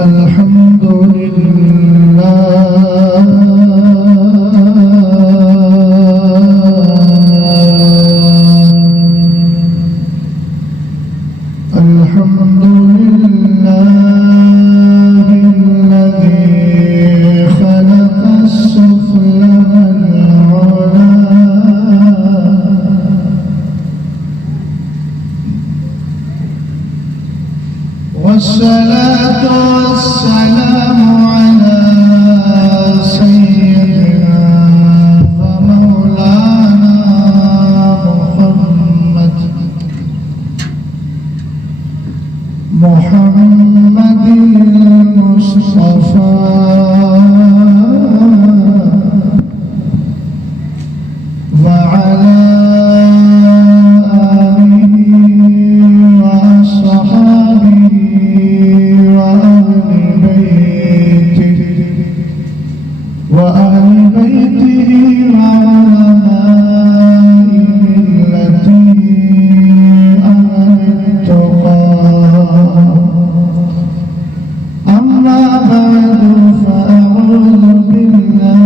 الحمد لله الحمد لله الذي خلق السفل والعلا والصلاة والسلام على سيدنا ومولانا محمد المصطفى وعلى وأهل بيته وعلماء ملته أهل التقى أما بعد فأعوذ بالله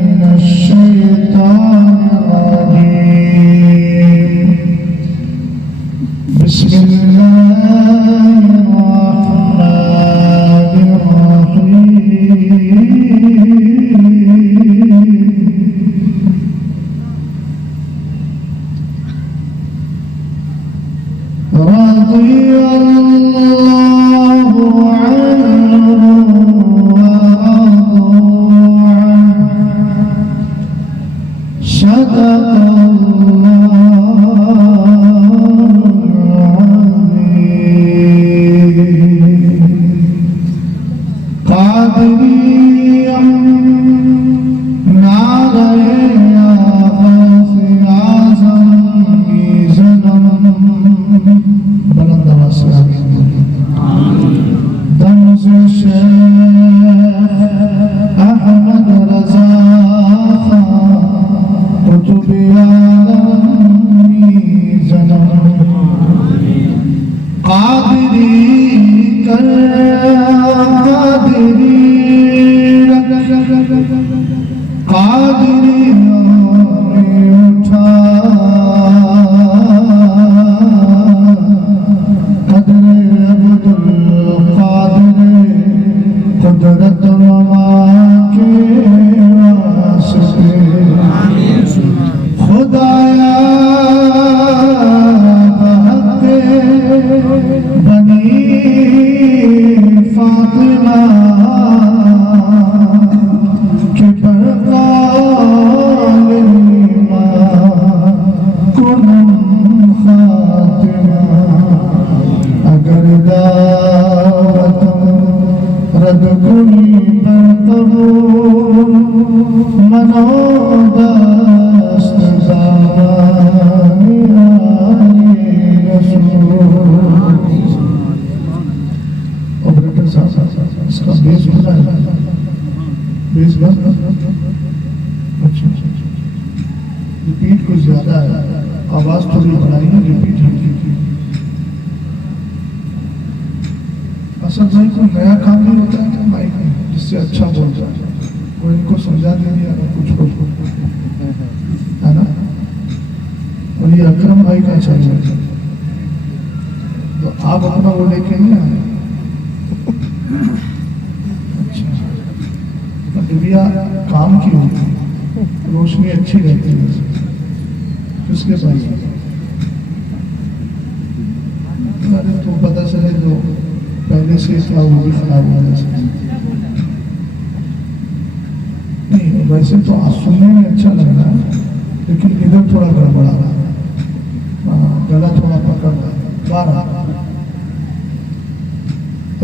من الشيطان الرجيم بسم الله الرحمن الرحيم رضي الله عنه ورضوا عنه صدق الله العظيم قادريا نعرى ریپیٹ کچھ زیادہ ہے، آواز تھوڑی بڑھائی ہے، ریپیٹ ہلکی کی۔ اصل بھائی کوئی نیا کام نہیں ہوتا ہے کہ مائک میں جس سے اچھا بول جائے، کوئی ان کو سمجھا دے دیا نا کچھ ہے نا۔ اور یہ اکرم بھائی کا چاہیے تو آپ اپنا وہ لے کے نہیں آئے۔ اچھا ڈبیا کام کی ہوتی ہے، روشنی اچھی رہتی ہے کس کے پاس؟ ارے تو پتہ چلے جو پہلے سے تھا وہ بھی خراب ہو جائے۔ نہیں ویسے تو سننے میں اچھا لگ رہا ہے لیکن ادھر تھوڑا گڑبڑا رہا ہے، گلا تھوڑا پکڑ رہا ہے بارہ۔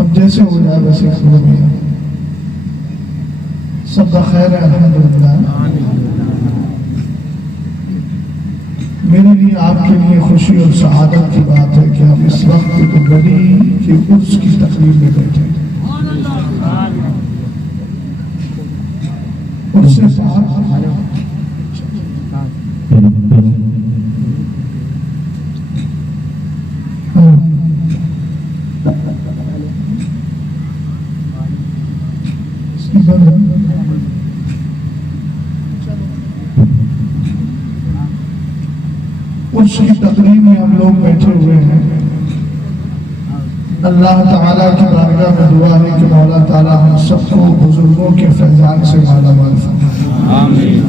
اب جیسے ہو جائے ویسے خبر نہیں ہے، سب کا خیر ہے الحمدللہ۔ میرے لیے آپ کے لیے خوشی اور سعادت کی بات ہے کہ ہم اس وقت ایک ولی کے عرس کی تقریب میں بیٹھے ہیں۔ عرس پاک اس کی بند اس کی تقریب میں ہم لوگ بیٹھے ہوئے ہیں. اللہ تعالیٰ کی بارگاہ میں دعا ہے کہ مولا تعالیٰ ہم سب کو بزرگوں کے فیضان سے مالا مال فرمائے. آمین.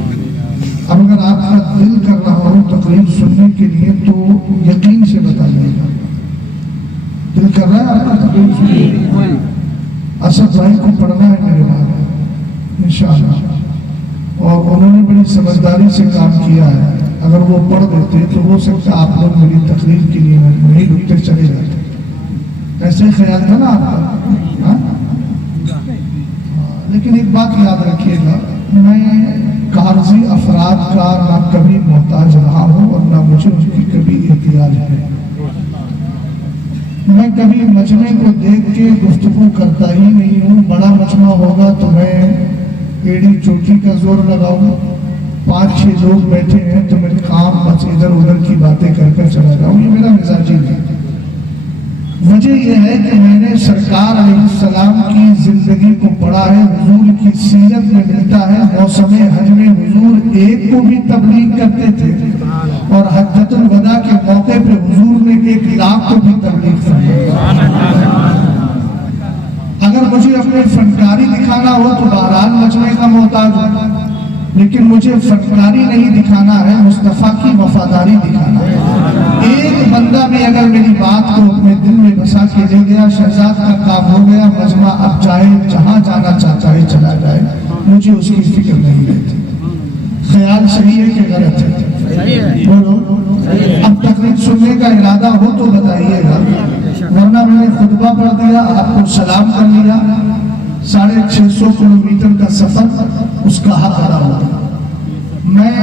اب اگر آپ کا دل کر رہا ہو تقریر سننے کے لیے تو یقین سے بتائیے گا. دل کر رہا ہے آپ کا تقریر سننے؟ اسد بھائی کو پڑھنا ہے میرے بعد انشاءاللہ، اور انہوں نے بڑی سمجھداری سے کام کیا ہے. اگر وہ پڑھ دیتے تو ہو سکتا آپ لوگ میری تقریر کے لیے نہیں رکتے چلے جاتے. ایسے خیال تھا نا آپ کا؟ لیکن ایک بات یاد رکھیے گا، میں کارضی افراد کا نہ کبھی محتاج رہا ہوں اور نہ مجھے ان کی کبھی احتیاج ہے. میں کبھی مجمع کو دیکھ کے گفتگو کرتا ہی نہیں ہوں. بڑا مجمع ہوگا تو میں ایڑی چوٹی کا زور لگاؤں، 5-6 لوگ بیٹھے ہیں تو میں کام بس ادھر ادھر کی باتیں کر کر چلا جاؤں. یہ میرا مزاج ہے. وجہ یہ ہے کہ میں نے سرکار علیہ السلام کی زندگی کو پڑھا ہے. حضور کی سیرت میں ملتا ہے موسم حج میں حضور ایک کو بھی تبلیغ کرتے تھے اور حجۃ الوداع کے موقع پہ حضور نے 1,00,000 کو بھی تبلیغ فرمایا. اگر مجھے اپنے فنکاری دکھانا ہو تو بہرحال مجمع کا محتاج ہوں، لیکن مجھے فنکاری نہیں دکھانا ہے، مصطفیٰ کی وفاداری دکھانا ہے. ایک بندہ بھی اگر میری بات کو اپنے دل میں بسا کے لے گیا، شہزاد کا کام ہو گیا، مجمع اب چاہے جہاں جانا چاہتا ہے چلا جائے، مجھے اس کی فکر نہیں رہتی. خیال صحیح ہے کہ غلط ہے؟ بولو. اب تقریر سننے کا ارادہ ہو تو بتائیے گا، ورنہ میں نے خطبہ پڑھ دیا، آپ کو سلام کر لیا، 650 کلومیٹر کا سفر اس کا حق ادا ہوگا. میں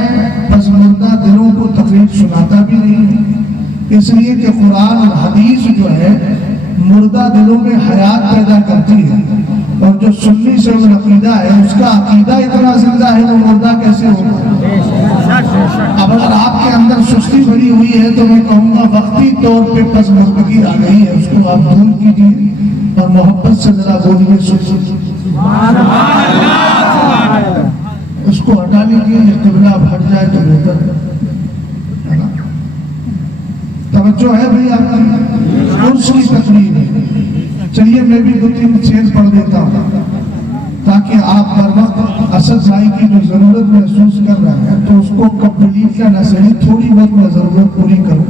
بس مردہ دلوں کو تقریر سناتا بھی نہیں ہوں، اس لیے کہ قرآن اور حدیث جو ہے مردہ دلوں میں حیات پیدا کرتی ہے، اور جو سنی سے وہ عقیدہ ہے اس کا عقیدہ اتنا زندہ ہے وہ مردہ کیسے ہوگا. اب اگر آپ کے اندر سستی بھری ہوئی ہے تو میں کہوں گا وقتی طور پہ پس مردگی آ گئی ہے، اس کو آپ دور کیجیے اور محبت سے ذرا بولیے سبحان اللہ. اس کو ہٹا لیجیے، قبلہ ہٹ جائے تو بہتر ہے نا. توجہ ہے بھائی آپ کی؟ اس کی تقریر ہے. چلیے میں بھی 2-3 شعر پڑھ دیتا ہوں تاکہ آپ ہر وقت اسد بھائی کی جو ضرورت محسوس کر رہے ہیں تو اس کو کمپلیٹ کا نہ صحیح تھوڑی بہت میں ضرورت پوری کروں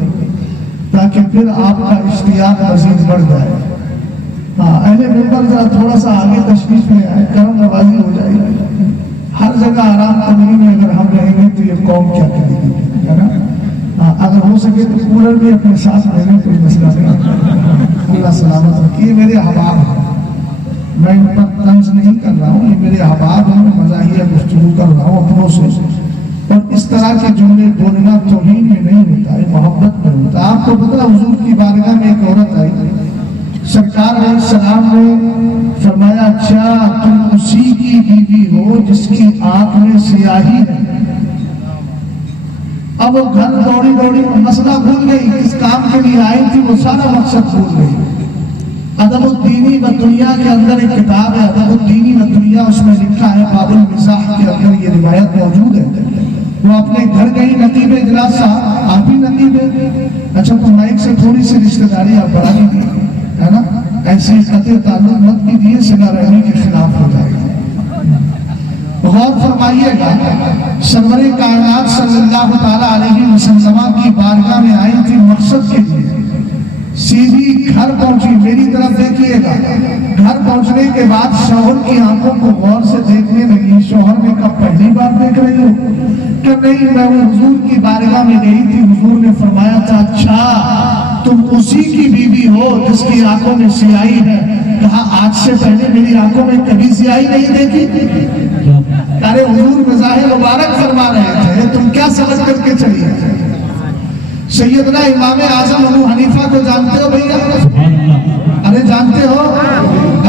تاکہ پھر آپ کا اشتیاق مزید بڑھ جائے. اہل ممبر ذرا تھوڑا سا آگے تشریف میں آئے، کرم نوازی ہو جائے گی. ہر جگہ آرام کنی میں اگر ہم رہیں گے تو یہ قوم کیا کرے گی، ہے نا. اگر ہو سکے تو کولر بھی اپنے ساتھ لینے کوئی مسئلہ نہیں. اللہ سلامت رکھیے. یہ میرے احباب ہیں، میں ان پر طنز نہیں کر رہا ہوں، یہ میرے احباب ہیں. میں مزاحیہ گفتگو کر رہا ہوں اپنوں سے، اور اس طرح کے جملے بولنا توہین میں نہیں ہوتا ہے، محبت میں ہوتا ہے. آپ کو پتہ حضور کی بارگاہ میں ایک عورت آئی، سرکار علیہ السلام نے فرمایا اچھا تم اسی کی بیوی ہو جس کی آنکھ میں سیاہی ہے. اب وہ گھر دوڑی مسئلہ بھول گئی، کس کام کے لیے آئی تھی وہ سارا مقصد بھول گئی. ادب الدینی و دنیا کے اندر ایک کتاب ہے ادب الدینی و دنیا، اس میں لکھا ہے باب المزاح کے اندر یہ روایت موجود ہے. وہ اپنے گھر گئی نقیب اجلاس صاحب، آپ بھی نقیب ہے، اچھا تو مائک سے تھوڑی سی رشتہ داری آپ بڑھا لیجیے، ہے نا. ایسی قطع تعلق مت کیجیے، صلہ رحمی کے خلاف ہو جائے گا. غور فرمائیے گا، سرور کائنات صلی اللہ تعالیٰ علیہ وسلم کی بارگاہ میں آئی تھی مقصد کے لیے. سیدھی گھر پہنچی، میری طرف دیکھیے گا. گھر پہنچنے کے بعد شوہر کی آنکھوں کو غور سے دیکھنے لگی. شوہر نے کہا پہلی بار دیکھ رہی ہو؟ کہ نہیں، میں وہ حضور کی بارگاہ میں گئی تھی، حضور نے فرمایا تھا اچھا تم اسی کی بیوی ہو جس کی آنکھوں میں سیاہی ہے. کہا آج سے پہلے میری آنکھوں میں کبھی سیاہی نہیں دیکھی. ارے حضور مزاح مبارک فرما رہے تھے، تم کیا سمجھ کر کے چلی ہے. سیدنا امام اعظم ابو حنیفہ کو جانتے ہو بھیا؟ ارے جانتے ہو؟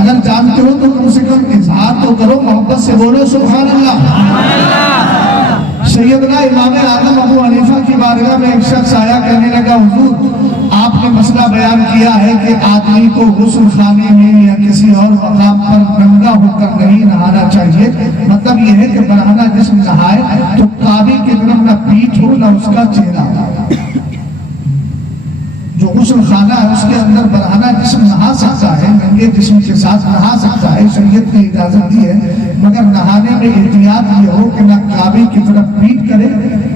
اگر جانتے ہو تو کم سے کم اظہار تو کرو، محبت سے بولو سبحان اللہ. سیدنا امام اعظم ابو حنیفہ کی بارگاہ میں ایک شخص آیا، کہنے لگا حضور آپ آپ نے مسئلہ بیان کیا ہے کہ آدمی کو غسل خانے میں یا کسی اور مقام پر ننگا ہو کر نہیں نہانا چاہیے. مطلب یہ ہے کہ برہنہ جسم نہائے تو کعبے کی طرف نہ پیٹھ ہو نہ اس کا چہرہ. جو غسل خانہ ہے اس کے اندر برہنہ جسم نہا سکتا ہے, ننگے جسم کے ساتھ نہا سکتا ہے, شریعت نے اجازت دی ہے, مگر نہانے میں احتیاط یہ ہو کہ نہ کعبے کی طرف پیٹھ کرے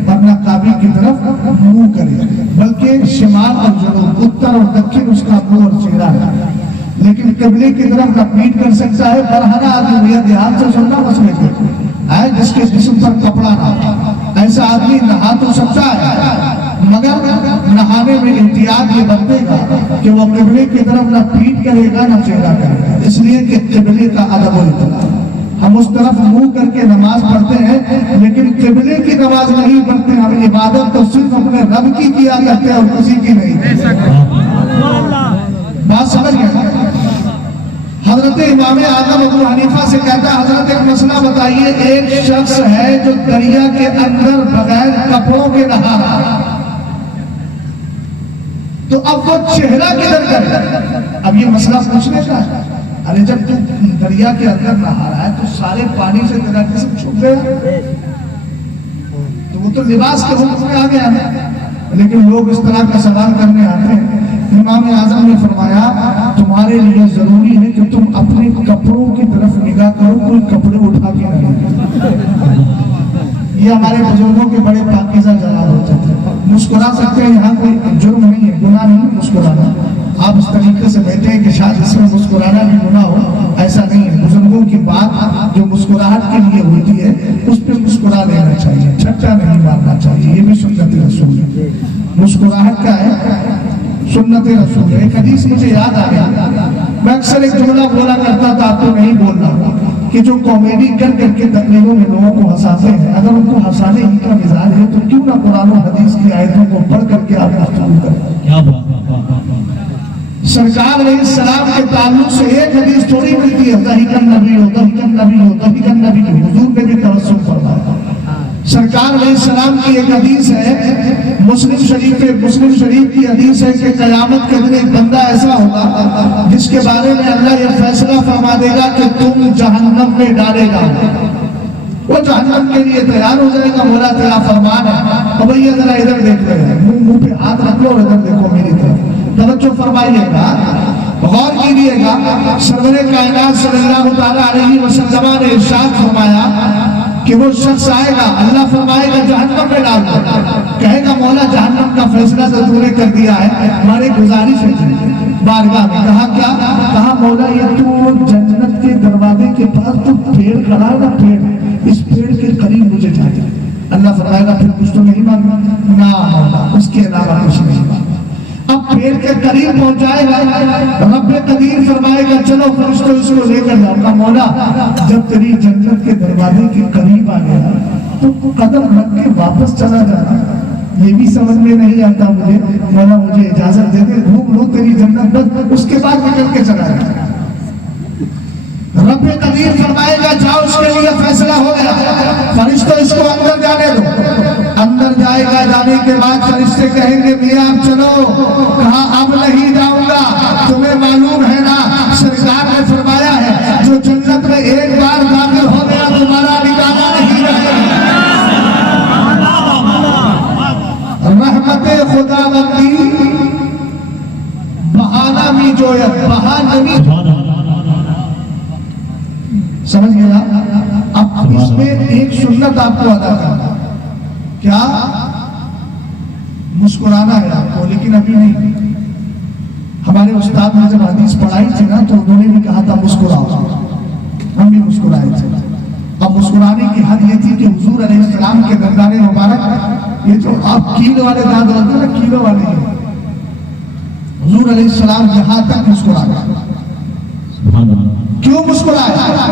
اور نہ کعبے کی طرف منہ کرے, بلکہ شمال اور جنوب, اتر اور دکن اس کا منہ اور چہرہ ہے. لیکن قبلے کی طرف نہ پیٹھ کر سکتا ہے. برہنہ آدمی دھیان سے سننا مسئلے کو ہے, جس کے جسم پر کپڑا نہ, ایسا آدمی نہا تو سکتا ہے مگر نہانے میں احتیاط یہ برتے گا کہ وہ قبلے کی طرف نہ پیٹھ کرے گا نہ چہرہ کرے گا, اس لیے کہ قبلے کا ادب و احترام. ہم اس طرف منہ کر کے نماز پڑھتے ہیں لیکن قبلے کی نماز نہیں پڑھتے. ہم عبادت تو صرف اپنے رب کی کیا کرتے ہیں اور کسی کی نہیں. بات سمجھ گئے؟ حضرت امام اعظم ابو حنیفہ سے کہتا ہے حضرت ایک مسئلہ بتائیے, ایک شخص ہے جو دریا کے اندر بغیر کپڑوں کے نہا رہا ہے, تو اب وہ چہرہ کدھر کرے؟ اب یہ مسئلہ پوچھنے کا ہے. ارے جب تو دریا کے اندر نہا رہا ہے تو سارے پانی سے تیرا جسم چھپ گیا, تو وہ تو لباس کے حکم میں آ گیا ہے. لیکن لوگ اس طرح کا سوال کرنے آتے ہیں. امام اعظم نے فرمایا تمہارے لیے ضروری ہے کہ تم اپنے کپڑوں کی طرف نگاہ کرو, کوئی کپڑے اٹھا کے نہیں. یہ ہمارے بزرگوں کے بڑے پاکیزہ جلال ہوتے تھے. مسکرا سکتے ہیں, یہاں کوئی جرم نہیں ہے, گناہ نہیں مسکرانا. آپ اس طریقے سے بیٹھے ہیں کہ شاید اس میں مسکرانا بھی گناہ ہو, ایسا نہیں ہے. بزرگوں کی بات جو مسکراہٹ کے لیے ہوتی ہے اس پہ مسکرا لینا چاہیے, چھٹا نہیں مارنا چاہیے. یہ بھی سنت رسول ہے. مسکراہٹ کا ہے سنت رسول ہے. ایک حدیث مجھے یاد آ گیا, میں اکثر ایک جملہ بولا کرتا تھا, آپ تو نہیں بولنا, کہ جو کامیڈی کر کے تقریروں میں لوگوں کو ہنساتے ہیں, اگر ان کو ہنسانے ہی کا مزاج ہے تو کیوں نہ قرآن و حدیث کی آیتوں کو پڑھ کر کے آپ گفتگو کریں. سرکار علیہ السلام کے تعلق سے ایک حدیث تھوڑی ملتی ہے, ضحک النبی ہو ضحک النبی ہو ضحک النبی ہو. حضور نے بھی توسل فرمایا. سرکار علیہ السلام کی ایک حدیث ہے, مسلم شریف کی حدیث ہے کہ قیامت کے دن ایک بندہ ایسا ہوگا جس کے بارے میں اللہ یہ فیصلہ فرما دے گا کہ تم جہنم میں ڈالے گا. وہ جہنم کے لیے تیار ہو جائے گا, مولا تیرا فرمان ہے. اور بھئی ذرا ادھر دیکھ رہے ہیں, منہ پہ ہاتھ رکھ لو اور ادھر دیکھو میری طرف, توجہ فرمائیے گا, غور کیجیے گا. سرور کائنات صلی اللہ تعالیٰ علیہ وسلم نے ارشاد فرمایا کہ وہ شخص آئے گا, اللہ فرمائے گا جہنم میں ڈال دو, کہے گا مولا جہنم کا فیصلہ تو تو نے کر دیا ہے, ہماری گزارش ہے بارگاہ میں. کہا کیا؟ کہا مولا یہ تو جنت کے دروازے کے پاس تو پیڑ کھڑا ہے نا, پیڑ, اس پیڑ کے قریب مجھے جانا. اللہ فرمائے گا پھر کچھ تو نہیں مانگا؟ نہ مولا, اس کے علاوہ کچھ نہیں مانگا. اب پیڑ کے قریب پہنچائے گا, رب قدیر فرمائے گا چلو فرشتوں اس کو لے کر جاؤ. کا مولا جب تیری جنت کے دروازے کے قریب آ گیا تو قدم رکھ کے واپس چلا جانا, یہ بھی سمجھ میں نہیں آتا مجھے. مولا مجھے اجازت دے دے, گھوم لو تیری جنت, بس اس کے بعد نکل کے چلا جانا. رب قدیر فرمائے گا جاؤ, اس کے لیے فیصلہ ہو گیا, فرشتوں اس کو اندر جانے دو. اندر جائے گا, جانے کے بعد فرشتے کہیں گے میاں اب چلو. کہا اب نہیں جاؤں گا, تمہیں معلوم ہے نا سرکار نے فرمایا ہے جو جنت میں ایک بار داخل ہو گیا تمہارا نکالا نہیں رہے. رحمت خدا بندی بہانہ بھی جویت, بہانہ بھی سمجھ گیا. اب اس میں ایک سنت آپ کو ادا کرنا, کیا مسکرانا ہے آپ کو, لیکن ابھی نہیں. ہمارے استاد نے جب حدیث پڑھائی تھی نا تو انہوں نے بھی کہا تھا مسکراؤ, ہم بھی مسکرائے تھے. اب مسکرانے کی حد یہ تھی کہ حضور علیہ السلام کے دندان مبارک, یہ جو آپ کیلو والے دانت ہوتے ہیں نا, کیلو والے ہیں, حضور علیہ السلام یہاں تک مسکرایا. کیوں مسکرایا؟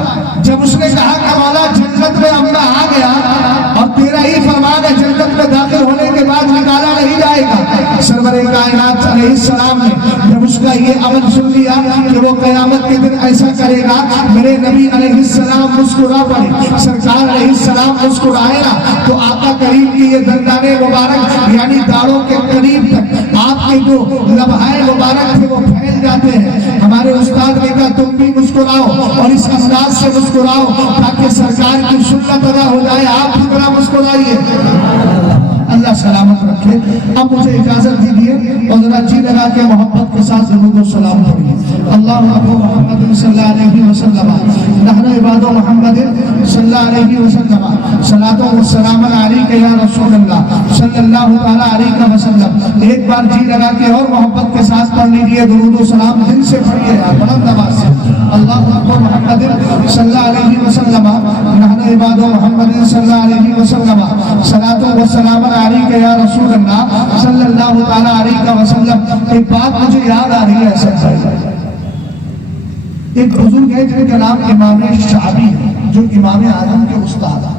جب اس نے کہا کہ مولا جنت میں اب میں آ گیا اور تیرا ہی فرمان ہے جنت میں داخل ہونے کے بعد نکالا نہیں جائے گا. سرور کائنات علیہ السلام نے جب اس کا یہ عمل سن لیا کہ وہ قیامت کے دن ایسا کرے گا, میرے نبی علیہ السلام مسکرا پڑے, سرکار علیہ السلام مسکرائے گا تو آقا کریم کی یہ دندان مبارک یعنی داڑوں کے قریب تک آپ کے جو لمحائے مبارک تھے وہ پھیل جاتے ہیں. ہمارے استاد نے کہا تم بھی مسکراؤ اور اس انداز سے مسکراؤ تاکہ سرکار کی سنت ادا ہو جائے. آپ کی طرح مسکرائیے. اللہ سلامت رکھے. اب مجھے اجازت دیجیے اور ذرا جی لگا کے محبت کے ساتھ درود و سلام پڑھیے. اللہم محمد صلی اللہ علیہ وسلم نحن عباد محمد صلی اللہ علیہ وسلم صلاۃ و سلام علیک یا رسول اللہ صلی اللہ تعالی علیہ وسلم. ایک بار جی لگا کے اور محبت کے ساتھ پڑھ لیجیے. درود و سلام دل سے پڑھیے بلند آواز سے. اللہم محمد صلی اللہ علیہ وسلم نحن عباد محمد صلی اللہ علیہ وسلم صلاۃ و سلام علیک یا رسول اللہ صلی اللہ تعالی علیہ وسلم. ایک بات مجھے یاد آ رہی ہے اسد بھائی. ایک بزرگ ہے جن کا نام امام شعبی ہے جو امام اعظم کے استاد ہیں.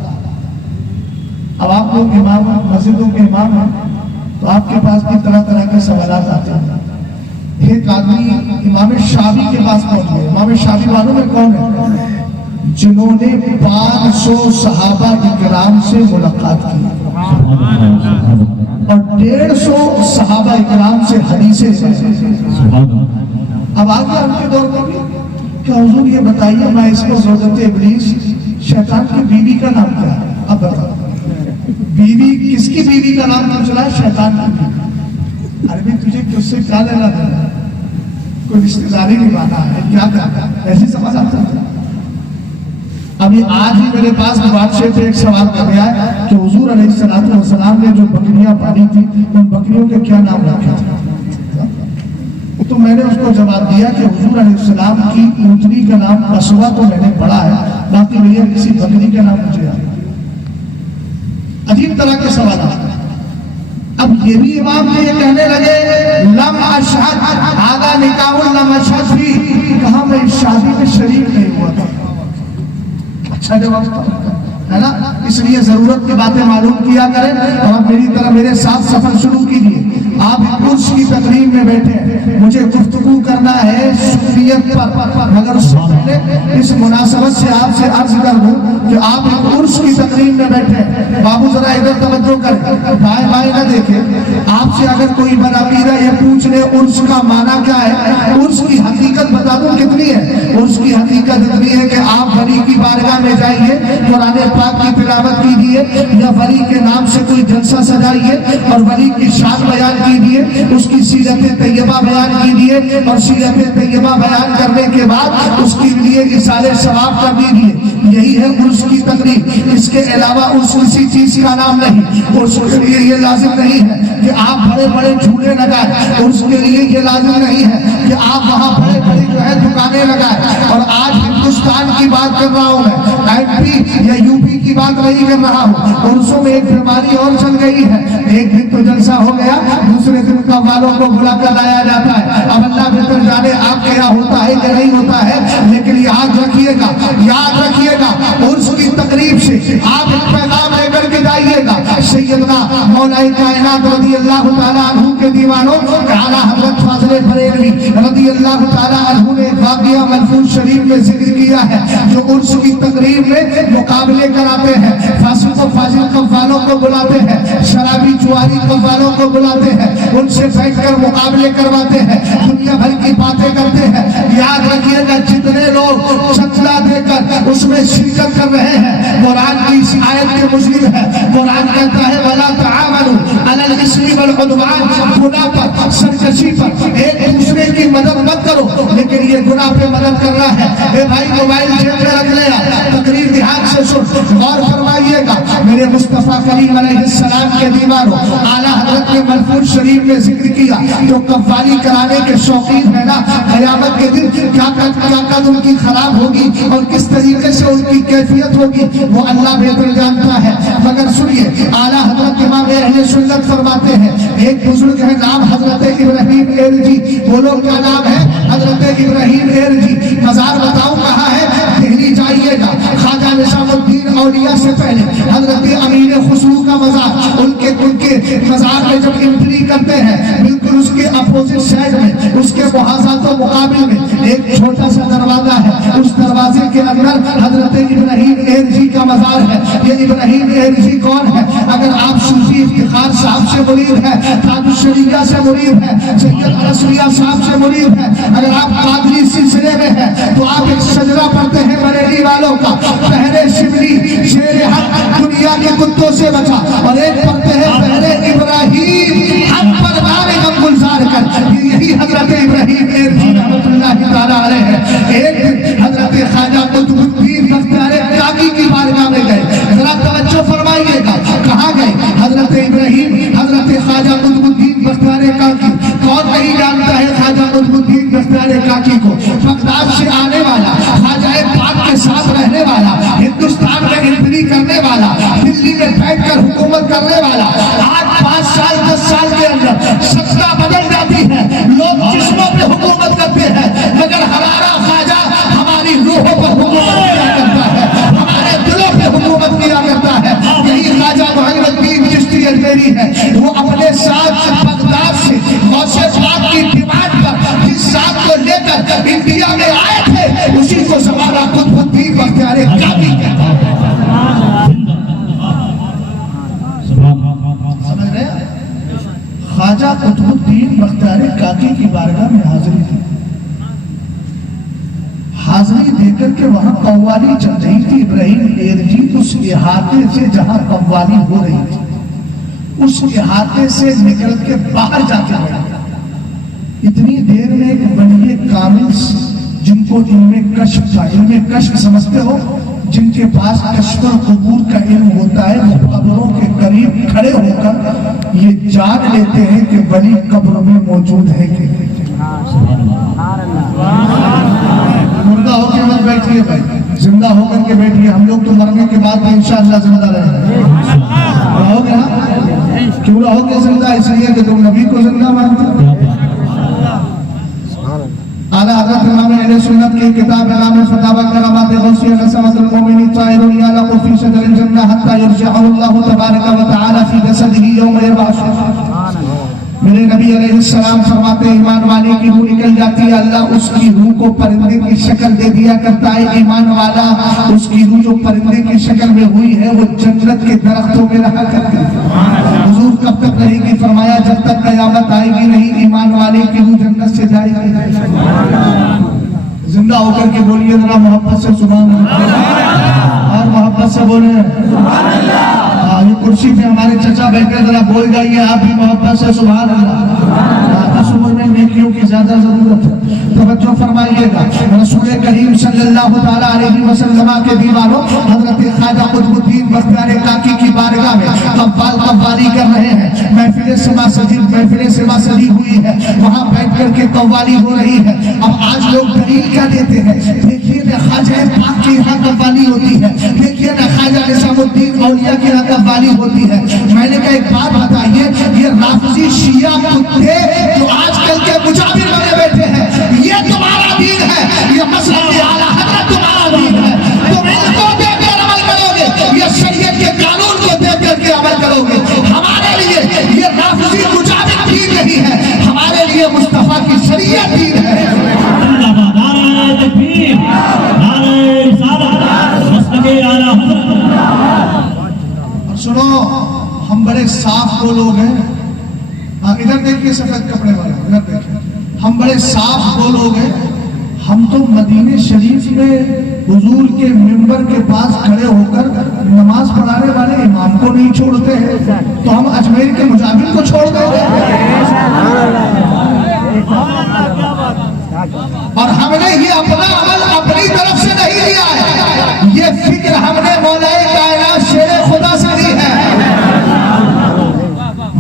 اب آپ لوگ امام مسجدوں کے امام ہیں تو آپ کے پاس بھی طرح طرح کے سوالات آتے ہیں. ایک آدمی امام شعبی کے پاس پہنچ گئے. امام شعبی معلوم ہے کون ہے؟ جنہوں نے 500 صحابہ اکرام سے ملاقات کی اور 150 صحابہ اکرام سے حدیثیں. اب آگے ہم کے دور پر کہ حضور یہ بتائیے میں اس کو زوجت ابلیس شیطان کی بیوی کا نام کیا ہے؟ اب بتاؤ بیوی کس کی بیوی کا نام نہ چلا ہے؟ شیطان کی بیوی. عربی تجھے کس سے کیا لینا دینا؟ کوئی رشتہ داری نہیں مانا ہے کیا کرنا ایسی سوال آتا ہے. ابھی آج ہی میرے پاس واٹس پہ ایک سوال کر گیا ہے کہ حضور علیہ السلام نے جو بکریاں پالی تھی ان بکریوں کے کیا نام رکھے تھے؟ تو میں نے اس کو جواب دیا کہ حضور علیہ السلام کی اونٹنی کا نام قصوہ تو میں نے پڑھا ہے باقی بھیا کسی بکری کا نام مجھے آیا. عجیب طرح کے سوالات. اب یہ بھی امام نے یہ کہنے لگے لم اشہد هذا نکاح لم اشہد فیہ. کہا میں اس شادی میں شریک نہیں ہوا تھا. اچھا جواب ہے نا. اس لیے ضرورت کی باتیں معلوم کیا کریں اور آپ میری طرح میرے ساتھ سفر شروع کیجیے. آپ عرس کی تقریب میں بیٹھے ہیں مجھے گفتگو کرنا ہے سنیت پر مگر اس سے پہلے اس مناسبت سے آپ سے عرض کر دوں کہ آپ عرس کی تقریب میں بیٹھے ہیں. بابو ذرا ادھر توجہ کریں بائیں بائیں نہ دیکھیں. آپ سے اگر کوئی برعقیدہ یہ پوچھ لے عرس کا معنی کیا ہے عرس کی حقیقت بتا دوں کتنی ہے. عرس کی حقیقت اتنی ہے کہ آپ ولی کی بارگاہ میں جائیے قرآن پاک کی تلاوت کیجیے یا ولی کے نام سے کوئی جلسہ سجائیے اور ولی کی شان بیان کیجیے اس کی سیرت طیبہ بیان کیجیے اور سیرت طیبہ بیان کرنے کے بعد اس کے لیے اصال ثواب کر دیجیے. یہی ہے عرس کی تقریب. اس کے علاوہ عرس کسی چیز کا نام نہیں. عرس کے لیے یہ لازم نہیں ہے کہ آپ بڑے بڑے جھولے لگائیں. عرس کے لیے یہ لازم نہیں ہے کہ آپ وہاں بڑے بڑے جو ہے دکانیں لگائیں. اور آج ہندوستان کی بات کر رہا ہوں میں ایم پی یا یو پی کی بات نہیں کر رہا ہوں. عرسوں میں ایک بیماری اور چل گئی ہے. ایک دن تو جلسہ ہو گیا دوسرے دن کا والوں کو بلا کر لایا جاتا ہے. اب اللہ بہتر جانے آپ کے یہاں ہوتا ہے کہ نہیں ہوتا ہے لیکن یاد رکھیے گا عرس کی تقریب سے آپ ایک پیغام لے کر کے جائیے گا. سیدنا مولا کائنات رضی اللہ تعالیٰ عنہ کے دیوانوں اعلیٰ حضرت فاضل بریلوی رضی اللہ تعالیٰ عنہ نے واقعہ ملفوظ شریف میں ذکر کیا ہے جو عرس کی تقریب میں مقابلے کراتے ہیں. فاسق و فاضل قوالوں کو بلاتے ہیں شرابی جواری قوالوں کو بلاتے ہیں ان سے بیٹھ کر مقابلے کرواتے ہیں دنیا بھر کی باتیں کرتے ہیں. یاد رکھیے گا جتنے لوگ چندہ دے کر اس میں شرکت کر رہے ہیں قرآن کی اس آیت کے مجرم ہے. قرآن کہتا ہے وَلَا تَعَامَلُوا عَلَى الْإِثْمِ وَالْعُدْوَانِ گناہ پر سرکشی پر ایک دوسرے کی مدد مت کرو لیکن یہ گناہ پہ مدد کر رہا ہے. اے بھائی موبائل جیب میں رکھ لیا تقریر دھیان سے سن غور فرمائیے گا. میرے مصطفیٰ کریم علیہ السلام کے دیوانوں اعلیٰ حضرت نے ملفوظ شریف میں ذکر کیا جو قوالی کرانے کے شوقین ہیں نا قیامت کے دن کیا قد ان کی خراب ہوگی اور کس طریقے سے ان کی کیفیت ہوگی وہ اللہ بہتر جانتا ہے. مگر سنیے اعلیٰ حضرت امام اہل سنت فرماتے ہیں ایک بزرگ ہے نام حضرت ابراہیم ایرجی. بولو کیا نام ہے؟ حضرت ابراہیم ایرجی. مزار بتاؤں کہاں ہے؟ دہلی جائیے گا خواجہ نظام الدین اولیاء سے پہلے حضرت امیر خسرو کا مزار ان کے مزار میں جب انٹری کرتے ہیں بالکل اس کے اپوزٹ سائڈ میں اس کے محاذات و مقابل میں ایک چھوٹا سا دروازہ ہے. اس دروازے کے اندر حضرت ابراہیم ایرجی کا مزار ہے. یہ ابراہیم ارزی کون ہے؟ اگر آپ صوفی افتخار صاحب سے مرید ہیں، تاج الشریعہ سے مرید ہیں، سید الرسولیہ صاحب سے مرید ہیں، اگر آپ قادری سلسلے میں ہیں تو آپ ایک سجدہ پڑھتے ہیں بریلی والوں کا، پہلے شبلی شیر حق دنیا کے کتوں سے بچا، اور ایک پڑھتے ہیں پہلے ابراہیم حق پر نام غم گلزار کر، یہی حضرت ابراہیم ارزی رحمت اللہ تعالیٰ علیہ ہے۔ ایک دن حضرت خواجہ قطب الدین بختیار کاکی کی بارگاہ میں گئے، ذرا توجہ فرمائیے گا، کہاں گئے؟ حضرت ابراہیم حضرت خواجہ قطب الدین بختیار کاکی، کون نہیں جانتا ہے خواجہ قطب الدین بختیار کاکی کو؟ بغداد سے آنے والا، خواجہ پاک کے ساتھ رہنے والا، ہندوستان میں انٹری کرنے والا، دلی میں بیٹھ کر حکومت کرنے والا، آج 5 سال 10 سال کے اندر سطح بدل جاتی ہے، لوگ جسموں پہ حکومت کرتے ہیں مگر ہمارا خواجہ ہماری روحوں پر حکومت کیا کرتا ہے، ہمارے دلوں پہ حکومت کیا کرتا ہے۔ یہی خواجہ محمد الدین چشتی اجمیری ہے، وہ اپنے ساتھ بغداد سے غوث پاک کی ڈیمانڈ پر جس ذات کو لے کر انڈیا میں آئے تھے اسی کو زمانہ قطب الدین بختیار کاکی کہتا ہے۔ سمجھ رہے ہیں؟ خواجہ قطب الدین بختیار کاکی کی بارگاہ میں حاضری تھی، حاضری دے کر کے وہاں قوالی چل رہی تھی۔ ابراہیم ارجی اس احاطے سے جہاں قوالی ہو رہی تھی اس احاطے سے نکل کے باہر جاتے رہے، اتنی دیر میں ایک ولی کامل جن کو علم کشف تھا، علم کشف سمجھتے ہو، جن کے پاس کشف القبور کا علم ہوتا ہے، وہ قبروں کے قریب کھڑے ہو کر یہ جان لیتے ہیں کہ ولی قبر میں موجود ہے کہ مردہ ہو کے مت بیٹھیے بھائی، زندہ ہو کر کے بیٹھیے، ہم لوگ تو مرنے کے بعد انشاءاللہ زندہ رہیں گے، رہو گے نا؟ کیوں رہو گے زندہ؟ اس لیے کہ تم نبی کو زندہ مانتے ہو۔ اعلیٰ حضرت امام اہل سنت کی کتاب نام فتاوی کرامات غوثیہ نسمۃ المؤمنین طائر یعلق فی صدر الجنہ حتی یرجعہ اللہ تبارک و تعالی فی جسدہ یوم یبعث۔ میرے نبی علیہ السلام فرماتے ہیں ایمان والے کی روح نکل جاتی ہے، اللہ اس کی روح کو پرندے کی شکل دے دیا کرتا ہے۔ ایمان والا اس کی روح جو پرندے کی شکل میں ہوئی ہے وہ جنت کے درختوں میں رہا کرتی ہے۔ حضور کب تک رہے گی؟ فرمایا جب تک قیامت آئے گی نہیں، ایمان والے کی روح جنت سے جائے گی۔ زندہ ہو کر کے بولیے ذرا محبت سے سبحان اللہ، اور محبت سے بولیں سبحان اللہ۔ یہ کرسی پہ ہمارے چچا بیٹھے، ذرا بول جائیے آپ بھی محبت سے سبحان اللہ۔ اس عمر میں نیکیوں کی زیادہ ضرورت ہے، توجہ فرمائیے گا۔ رسول کریم صلی اللہ تعالیٰ علیہ وسلم کے دیوانوں حضرت خواجہ قطب الدین بختیار کاکی کی بارگاہ میں قوالی کر رہے ہیں، محفل سما سجی ہوئی ہے، وہاں بیٹھ کر کے قوالی ہو رہی ہے۔ اب آج لوگ دلیل کیا دیتے ہیں؟ دیکھیے نہ خواجہ پاک کی یہاں قوالی ہوتی ہے، دیکھیے نہ خواجہ نظام الدین اولیاء کی یہاں قوالی ہوتی ہے۔ میں نے کہا ایک بات بتائیے، یہ رافضی شیعہ کتے جو آج کل کے مجابر بنے بیٹھے ہیں، یہ تمہارا دین ہے، یہ مسلک اعلیٰ حضرت تمہارا دین ہے، تم ان کو دیکھ کر عمل کرو گے، یہ شریعت کے قانون کو دیکھ کر کے عمل کرو گے۔ ہمارے لیے یہ رافضی مجابر دین نہیں ہے، ہمارے لیے مصطفیٰ کی شریعت دین ہے۔ نعرہ تکبیر، نعرہ رسالت، مسلک اعلیٰ حضرت۔ سنو، ہم بڑے صاف وہ لوگ ہیں، ادھر دیکھیے سفید کپڑے والے، ادھر دیکھیے، ہم بڑے صاف وہ لوگ ہیں، ہم تو مدینہ شریف میں حضور کے منبر کے پاس کھڑے ہو کر نماز پڑھانے والے امام کو نہیں چھوڑتے ہیں، تو ہم اجمیر کے مجاہد کو چھوڑ دیتے ہیں۔ اور ہم نے یہ اپنا عمل اپنی طرف سے نہیں لیا ہے، یہ فکر ہم نے مولا کائنات شیر خدا سے لی ہے۔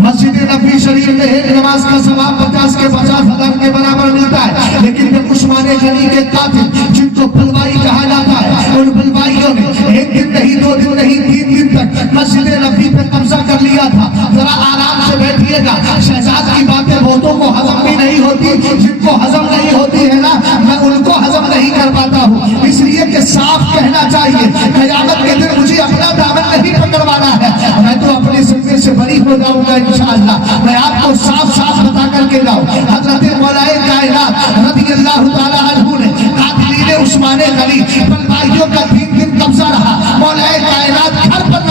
مسجد نبی شریف میں ایک نماز کا ثواب 50 کے 50,000 کے برابر ملتا ہے، لیکن جب عثمان غنی کے قاتل جن کو بلوائی کہا جاتا ہے، ان بلوائیوں نے ایک دن نہیں، 2 دن نہیں، 3 دن تک مسجد نبی پہ قبضہ کر لیا تھا۔ ذرا آرام سے بیٹھیے گا، شہزاد کی باتیں بہتوں کو ہضم بھی نہیں ہوتی، جن کو ہضم نہیں ہوتی ہے نا، میں ان کو ہضم نہیں کر پاتا ہوں، اس لیے کہ صاف کہنا چاہیے، قیامت کے دن مجھے اپنا دامن نہیں پکڑوانا ہے، میں تو اپنے ذمے سے بری ہو جاؤں گا انشاءاللہ۔ میں آپ کو صاف صاف بتا کر کے لاؤں، حضرت مولا کائنات رضی اللہ تعالیٰ عنہ نے قاتلین عثمان غنی بلوائیوں کا 3 دن قبضہ رہا، مولا کائنات گھر پر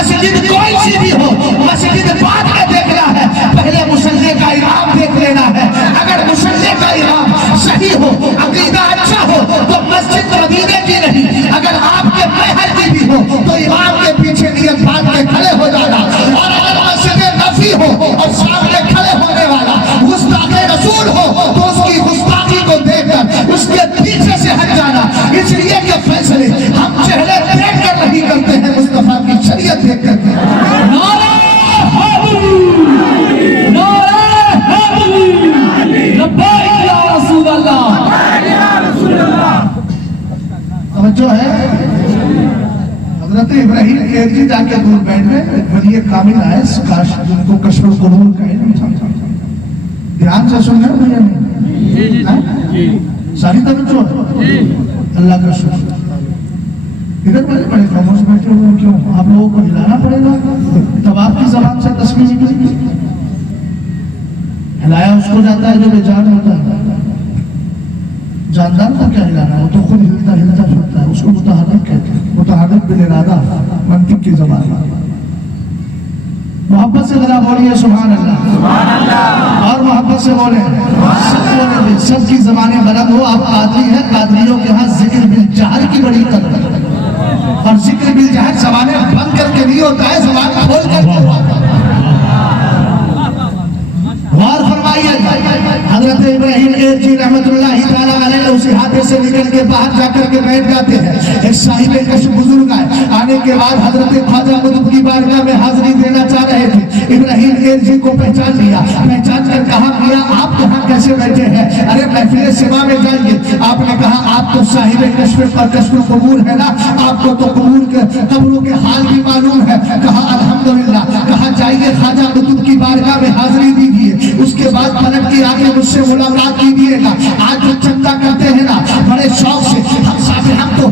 مسجد کوئی سی بھی ہو، مسجد بعد میں دیکھنا ہے، پہلے مصلی کا امام دیکھ لینا ہے۔ اگر مصلی کا امام صحیح ہو، عقیدہ اچھا ہو تو مسجد مدینے کی نہیں، اگر آپ کے محل کی بھی ہو تو امام کے پیچھے نیت باندھ کے کھڑے ہو جانا۔ اور اگر مسجد نفی ہو اور سامنے کھڑے ہونے والا گستاخ رسول ہو تو اس کی گستاخی کو دیکھ کر اس کے پیچھے سے ہٹ جانا۔ اس لیے کہ فیصلے ہم چہرے دیکھ کر نہیں کرتے ہیں، مصطفیٰ کی شریعت دیکھ کر کے۔ نعرہ حیدر، نعرہ حیدر، لبیک یا رسول اللہ۔ توجہ ہے؟ حضرت ابراہیم ایرجی جا کے دور بیٹھ گئے، ایک ولی کامل آئے جن کو کشف القلوب کا علم تھا۔ دھیان سے سن رہے بھیا نہیں؟ ساری توجہ ہے؟ اللہ کا شکر۔ ادھر والے بڑے خاموش بیٹھے ہوئے کیوں؟ آپ لوگوں کو ہلانا پڑے گا، تب آپ کی زبان سے تصویر نکلے گی۔ ہلایا اس کو جاتا ہے جو بے جان ہوتا ہے، جاندار کو کیا ہلانا؟ وہ تو خود ہلتا ہلتا پھرتا ہے، اس کو متحرک کہتے ہیں۔ متحرک بالارادہ، منطق کی زبان۔ محبت سے ذرا بولیے سبحان اللہ، اور محبت سے بولیں سب بولیں، سب کی زبانیں بلند ہو۔ آپ قادری ہیں، قادریوں کے ہاں ذکر بالجہر کی بڑی قدر ہے، اور ذکر بالجہر زبانیں بند کر کے نہیں ہوتا ہے، زبان کھول کر کے ہوتا ہے۔ غور فرمائیے، حضرت ابراہیم ایرجی رحمت اللہ تعالیٰ علیہ اس احاطے سے نکل کے باہر جا کر کے بیٹھ جاتے ہیں۔ ایک صاحب کشف بزرگ آئے، آنے کے بعد حضرت خواجہ قطب کی بارگاہ میں حاضری دینا چاہ رہے تھے۔ ابراہیم ایرجی کو پہچان لیا، پہچان کر کہا میاں آپ یہاں کیسے بیٹھے ہیں؟ ارے محفل سما میں جائیے۔ آپ نے کہا آپ تو صاحب کشف پر کشف قبول ہے نا، آپ کو تو قبول کے قبروں کے حال بھی معلوم ہے۔ کہا الحمدللہ۔ کہا جائیے خواجہ قطب کی بارگاہ میں حاضری دیجیے، اس کے بعد پلٹ کے آگے مجھ سے ملاقات کیجیے گا۔ آج جو چندہ کرتے ہیں نا بڑے شوق سے، ہم تو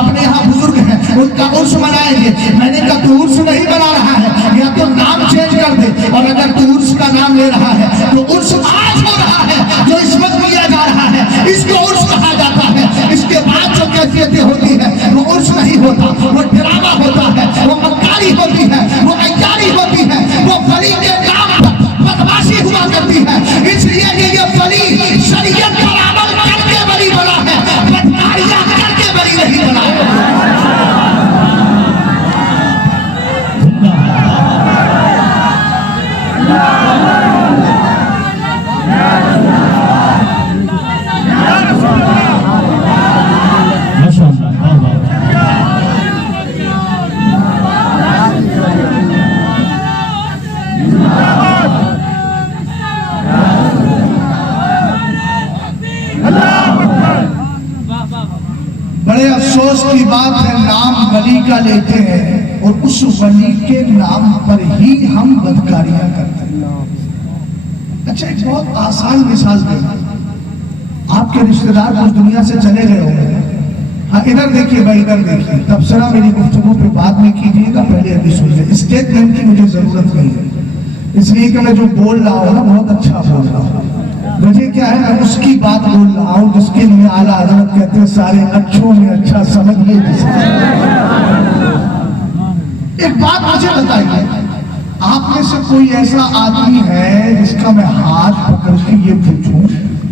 اپنے یہاں بزرگ ہیں ان کا عرس منائیں گے۔ میں نے کہا تو عرس نہیں بنا رہا ہے، یا تو نام چینج کر دے، اور اگر تو عرس کا نام لے رہا ہے تو عرس آج ہو رہا ہے جو اس وقت کیا جا رہا ہے، اس کو عرس کہا جاتا ہے۔ اس کے بعد جو کیفیتیں ہوتی ہے وہ عرس نہیں ہوتا، وہ ڈرامہ ہوتا ہے، وہ مکاری ہوتی ہے، وہ عیاری ہوتی ہے، وہ ولی کے نام پر بدماشی ہوا کرتی ہے۔ اس لیے کہ یہ ولی شریعت پر عمل کر کے ولی بنا ہے، بدکاریاں کر کے ولی نہیں بنا ہے۔ بڑے افسوس کی بات ہے، نام ولی کا لیتے ہیں اور اس ولی کے نام پر ہی ہم بدکاریاں کرتے ہیں۔ اچھا ایک بہت آسان مثال دیں، آپ کے رشتہ دار کچھ دنیا سے چلے گئے ہوں گے، ہاں ادھر دیکھیے بھائی، ادھر دیکھیے، تبصرہ میری گفتگو پہ بعد میں کیجیے گا، پہلے ابھی سنیے۔ اسٹیٹمنٹ کی مجھے ضرورت نہیں ہے، اس لیے کہ میں جو بول رہا ہوں نا بہت اچھا بول رہا ہوں۔ مجھے کیا ہے، میں اس کی بات بول رہا ہوں جس کے لیے اعلیٰ حضرت کہتے ہیں سارے اچھوں میں اچھا سمجھیے جسے۔ ایک بات مجھے بتائیے، آپ میں سے کوئی ایسا آدمی ہے جس کا میں ہاتھ پکڑ کے یہ پوچھوں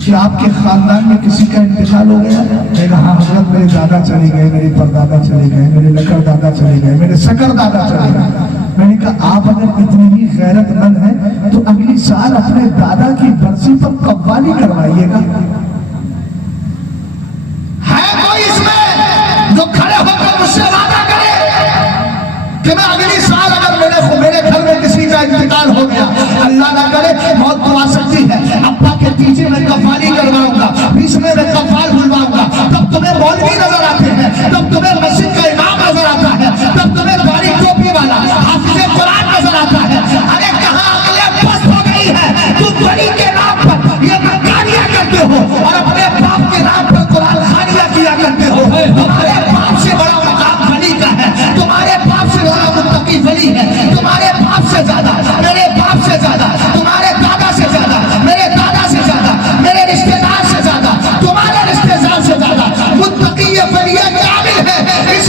کہ آپ کے خاندان میں کسی کا انتقال ہو گیا؟ میں کہا ہاں حضرت میرے دادا چلے گئے، میرے پردادا چلے گئے، میرے لکڑ دادا چلے گئے، میرے سکر دادا چلے گئے۔ میں نے کہا آپ اگر اتنی ہی غیرت مند ہیں تو اگلی سال اپنے دادا کی برسی پر قوالی کروائیے گا۔ ہے کوئی اس میں جو کھڑے ہو کر مجھ سے وعدہ کرے کہ میں اگلی سال اگر میرے گھر میں کسی کا انتقال ہو گیا، اللہ نہ کرے موت تو آ سکتی ہے، ابا کے پیچھے میں قوالی کرواؤں گا، بیچ میں قوال بلواؤں گا، تب تمہیں مولوی نظر آتے ہیں، تب تمہیں مسجد کا امام نظر آتا ہے، تب تمہیں باری ٹوپی والا حافظ قرآن نظر آتا ہے۔ ارے کہاں عقل پست ہو گئی ہے، تم ولی کے نام پر یہ مکاریاں کرتے ہو اور اپنے باپ کے نام پر قرآن خانیاں کیا کرتے ہو۔ تمہارے باپ سے بڑا مقام ولی کا ہے، تمہارے باپ سے بڑا متقی ولی ہے، تمہارے باپ سے زیادہ، میرے باپ سے زیادہ، تمہارے دادا سے زیادہ، میرے دادا سے زیادہ، میرے رشتہ دار سے زیادہ، تمہارے رشتہ دار سے زیادہ متقی ولی کامل ہے۔ اس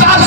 4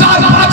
4-5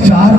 4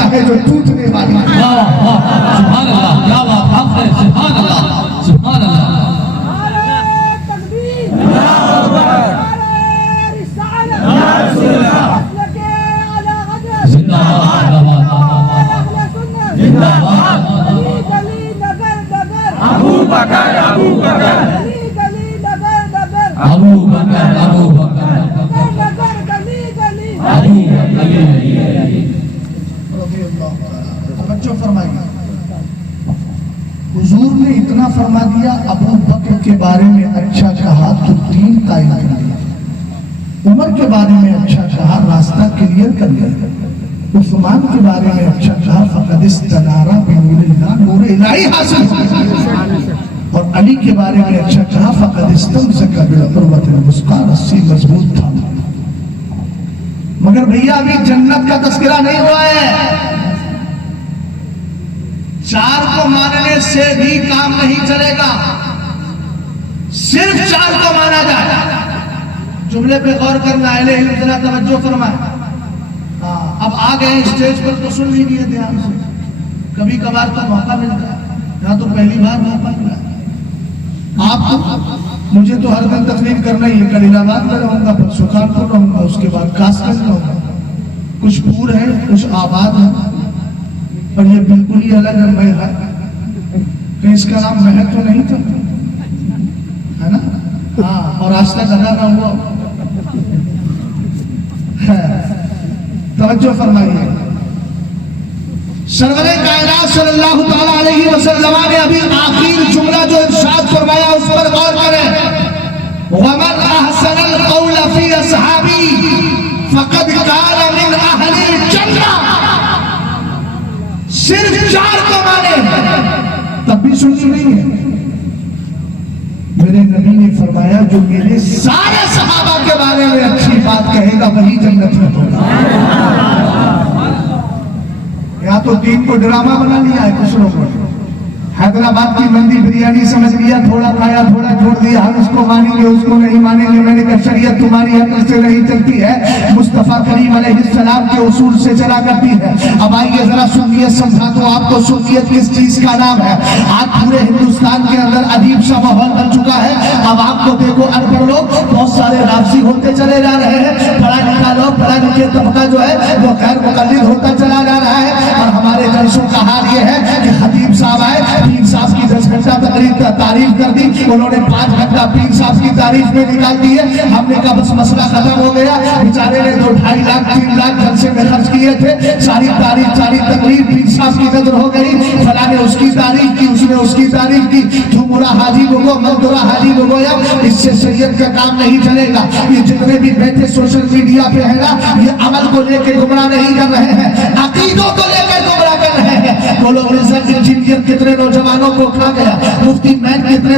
دنیا ہے جو ٹوٹنے والی ہے. واہ واہ سبحان اللہ کیا بات حق ہے سبحان اللہ سبحان اللہ زندہ باد ابو بکر ابو بکر ابو بکر ابو بکر رضی اللہ تعالیٰ. توجہ فرمائیے, حضور نے اتنا فرما دیا, ابو بکر کے بارے میں اچھا کہا تو دین قائم کر لیا, عمر کے بارے میں اچھا کہا راستہ کلیئر کر لیا, عثمان کے بارے میں اچھا کہا فقد استنار بنور اللہ, نور الہی حاصل کیا, اور علی کے بارے میں اچھا کہا فقد استمسک بالعروۃ الوثقی, رسی مضبوط تھا. مگر بھیا ابھی جنت کا تذکرہ نہیں ہوا ہے. چار کو ماننے سے بھی کام نہیں چلے گا, صرف چار کو مانا جائے. جملے پہ غور کرنا, اہل علم ذرا توجہ فرمائے. اب آ گئے اسٹیج پر تو سن لیجیے دھیان سے, کبھی کبھار تو موقع ملتا ہے, یہاں تو پہلی بار موقع ملا. آپ مجھے تو ہر دن تقریر کرنا ہی ہے, کل الہ آباد میں رہوں گا, پھر سلطانپور رہوں گا, اس کے بعد کاسگنج رہوں گا. کچھ پور ہے کچھ آباد ہے, اور یہ بالکل ہی الگ ہے. میں کہ اس کا نام مہر تو نہیں تھا, ہے نا؟ ہاں, اور آج تک ادا نہ ہوا. توجہ فرمائیے, سرور کائنات صلی اللہ تعالی علیہ وسلم نے ابھی آخر جملہ جو ارشاد فرمایا اس پر غور کریں. وَمَنْ أَحْسَنَ الْقَوْلَ فِي أَصْحَابِي فَقَدْ كَانَ مِنْ أَهْلِ الْجَنَّةِ. صرف چار کو مانے تب بھی سن نہیں ہے. میرے نبی نے فرمایا جو میرے سارے صحابہ کے بارے میں اچھی بات کہے گا وہی جنت میں ہوگا. یہاں تو دین کو ڈرامہ بنا لیا ہے کچھ لوگوں نے. حیدرآباد کی مندی بریانی سمجھ لیا, تھوڑا کھایا تھوڑا چھوڑ دیا, ہم اس کو مانیں گے اس کو نہیں مانیں گے. میں نے کہا شریعت تمہاری عقل سے نہیں چلتی ہے, مصطفیٰ کریم علیہ السلام کے اصول سے چلا کرتی ہے. اب آئیے ذرا سنیت سمجھا تو آپ کو سنیت کس چیز کا نام ہے. آج پورے ہندوستان کے اندر عجیب سا ماحول بن چکا ہے. اب آپ کو دیکھو ان پڑھ لوگ بہت سارے رافضی ہوتے چلے جا رہے ہیں, پڑھا لکھا لوگ پڑھا لکھے طبقہ جو ہے وہ غیر مقلد ہوتا چلا جا رہا ہے. اور ہمارے جلسوں کا حال یہ ہے کہ خطیب صاحب آئے, پیر صاحب کی 10 گھنٹہ تقریر کا تعریف کر دی, انہوں نے 5 گھنٹہ پیر صاحب کی تعریف میں نکال دی ہے. ہم نے کہا بس مسئلہ ختم ہو گیا. بیچارے نے 2-2.5 لاکھ 3 لاکھ جلسے میں خرچ کیے تھے, ساری تعریف ساری تقریر پیر صاحب کی نظر ہو گئی. فلاں نے اس کی تعریف کی, اس نے اس کی تعریف کی, تمہارا حاجی بگو مزدورا حاجی بگو. اس سے شریعت کا کام نہیں چلے گا. یہ جتنے بھی بیٹھے سوشل میڈیا پہ ہے نا, یہ عمل کو لے کے گمراہ نہیں کر رہے ہیں, عقیدوں کو لے کر گمراہ کر رہے ہیں. وہ لوگ ریزلٹ انجینئر کتنے نوجوانوں کو کھا گیا, مفتی مین کتنے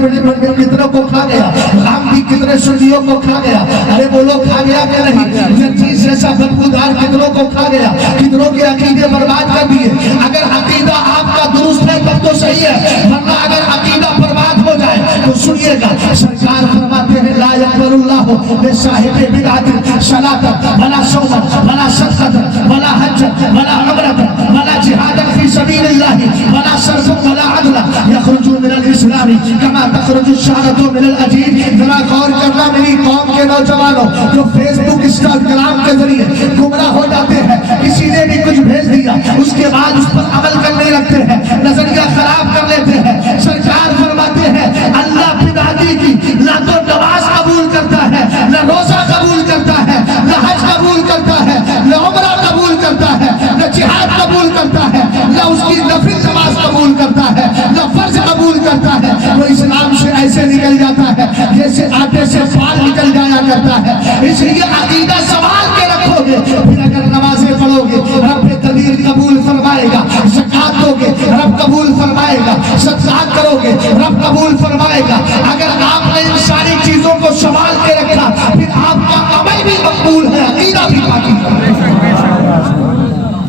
کو کھا گیا, غامدی کتنے سنیوں کو کھا گیا. ارے وہ لوگ کھا گیا کہ نہیں, جنچیز جیسا بدبودار کتنوں کو کھا گیا, کتنوں کے عقیدے برباد کر دیے. اگر عقیدہ آپ کا درست ہے تب تو صحیح ہے, ورنہ اگر عقیدہ برباد ہو جائے تو سنیے گا, سرکار فرماتے ہیں لا يقبل اللہ بصاحب بدعۃ صلاۃ ولا صوما ولا صدقۃ ولا حج ولا عمرۃ ولا جہاد فی سبیل اللہ ولا صرف ولا عدل یخرج من الاسلام کما تخرج الشعرۃ من العجین. ذرا غور کرنا میری قوم کے نوجوانوں جو فیس بک انسٹاگرام کے ذریعے گمراہ ہو جاتے ہیں, کسی نے بھی کچھ بھیج دیا اس کے بعد اس پر عمل کرنے لگتے ہیں, نظریہ خراب کر لیتے ہیں. سرکار فرماتے ہیں اللہ بدعتی کی نہ تو نماز قبول کرتا ہے, نہ روزہ قبول کرتا ہے, نہ حج قبول کرتا ہے, نہ عمرہ قبول کرتا ہے, نہ جہاد قبول کرتا ہے, نہ اس کی نفل نماز قبول کرتا ہے, نہ فرض قبول کرتا ہے. وہ اسلام سے ایسے نکل جاتا ہے جیسے آٹے سے پال نکل جایا کرتا ہے. اس لیے عقیدہ سنبھال کے رکھو گے, پھر اگر نمازیں پڑھو گے رب تدبیر قبول فرمائے گا, زکات دو گے رب قبول فرمائے گا, صدقات کرو گے رب قبول فرمائے گا. اگر آپ نے ان ساری چیزوں کو سنبھال کے رکھا پھر آپ کا عمل بھی مقبول ہے, عقیدہ بھی پاکی ہے.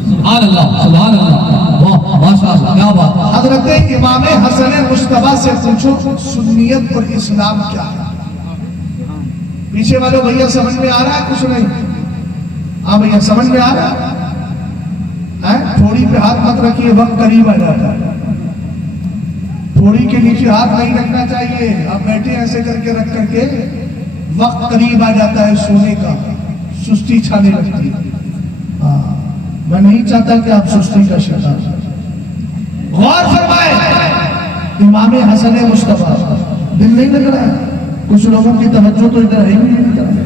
سبحان اللہ سبحان اللہ, واہ ماشاء اللہ کیا بات. حضرت امام حسن مجتبیٰ سے پوچھو سنیت اور اسلام کیا ہے. پیچھے والوں بھیا سمجھ میں آ رہا ہے کچھ نہیں؟ ہاں بھیا سمجھ میں آ رہا ہے. تھوڑی پہ ہاتھ مت رکھیے، وقت قریب آ جاتا ہے. تھوڑی کے نیچے ہاتھ نہیں رکھنا چاہیے. آپ بیٹھے ایسے کر کے وقت قریب آ جاتا ہے سونے کا، سستی چھانے لگتی ہے. میں نہیں چاہتا کہ آپ سستی کا شکار. غور فرمائے امام حسن مصطفیٰ، دل نہیں لگ رہا ہے؟ کچھ لوگوں کی توجہ تو ادھر ہے ہی نہیں،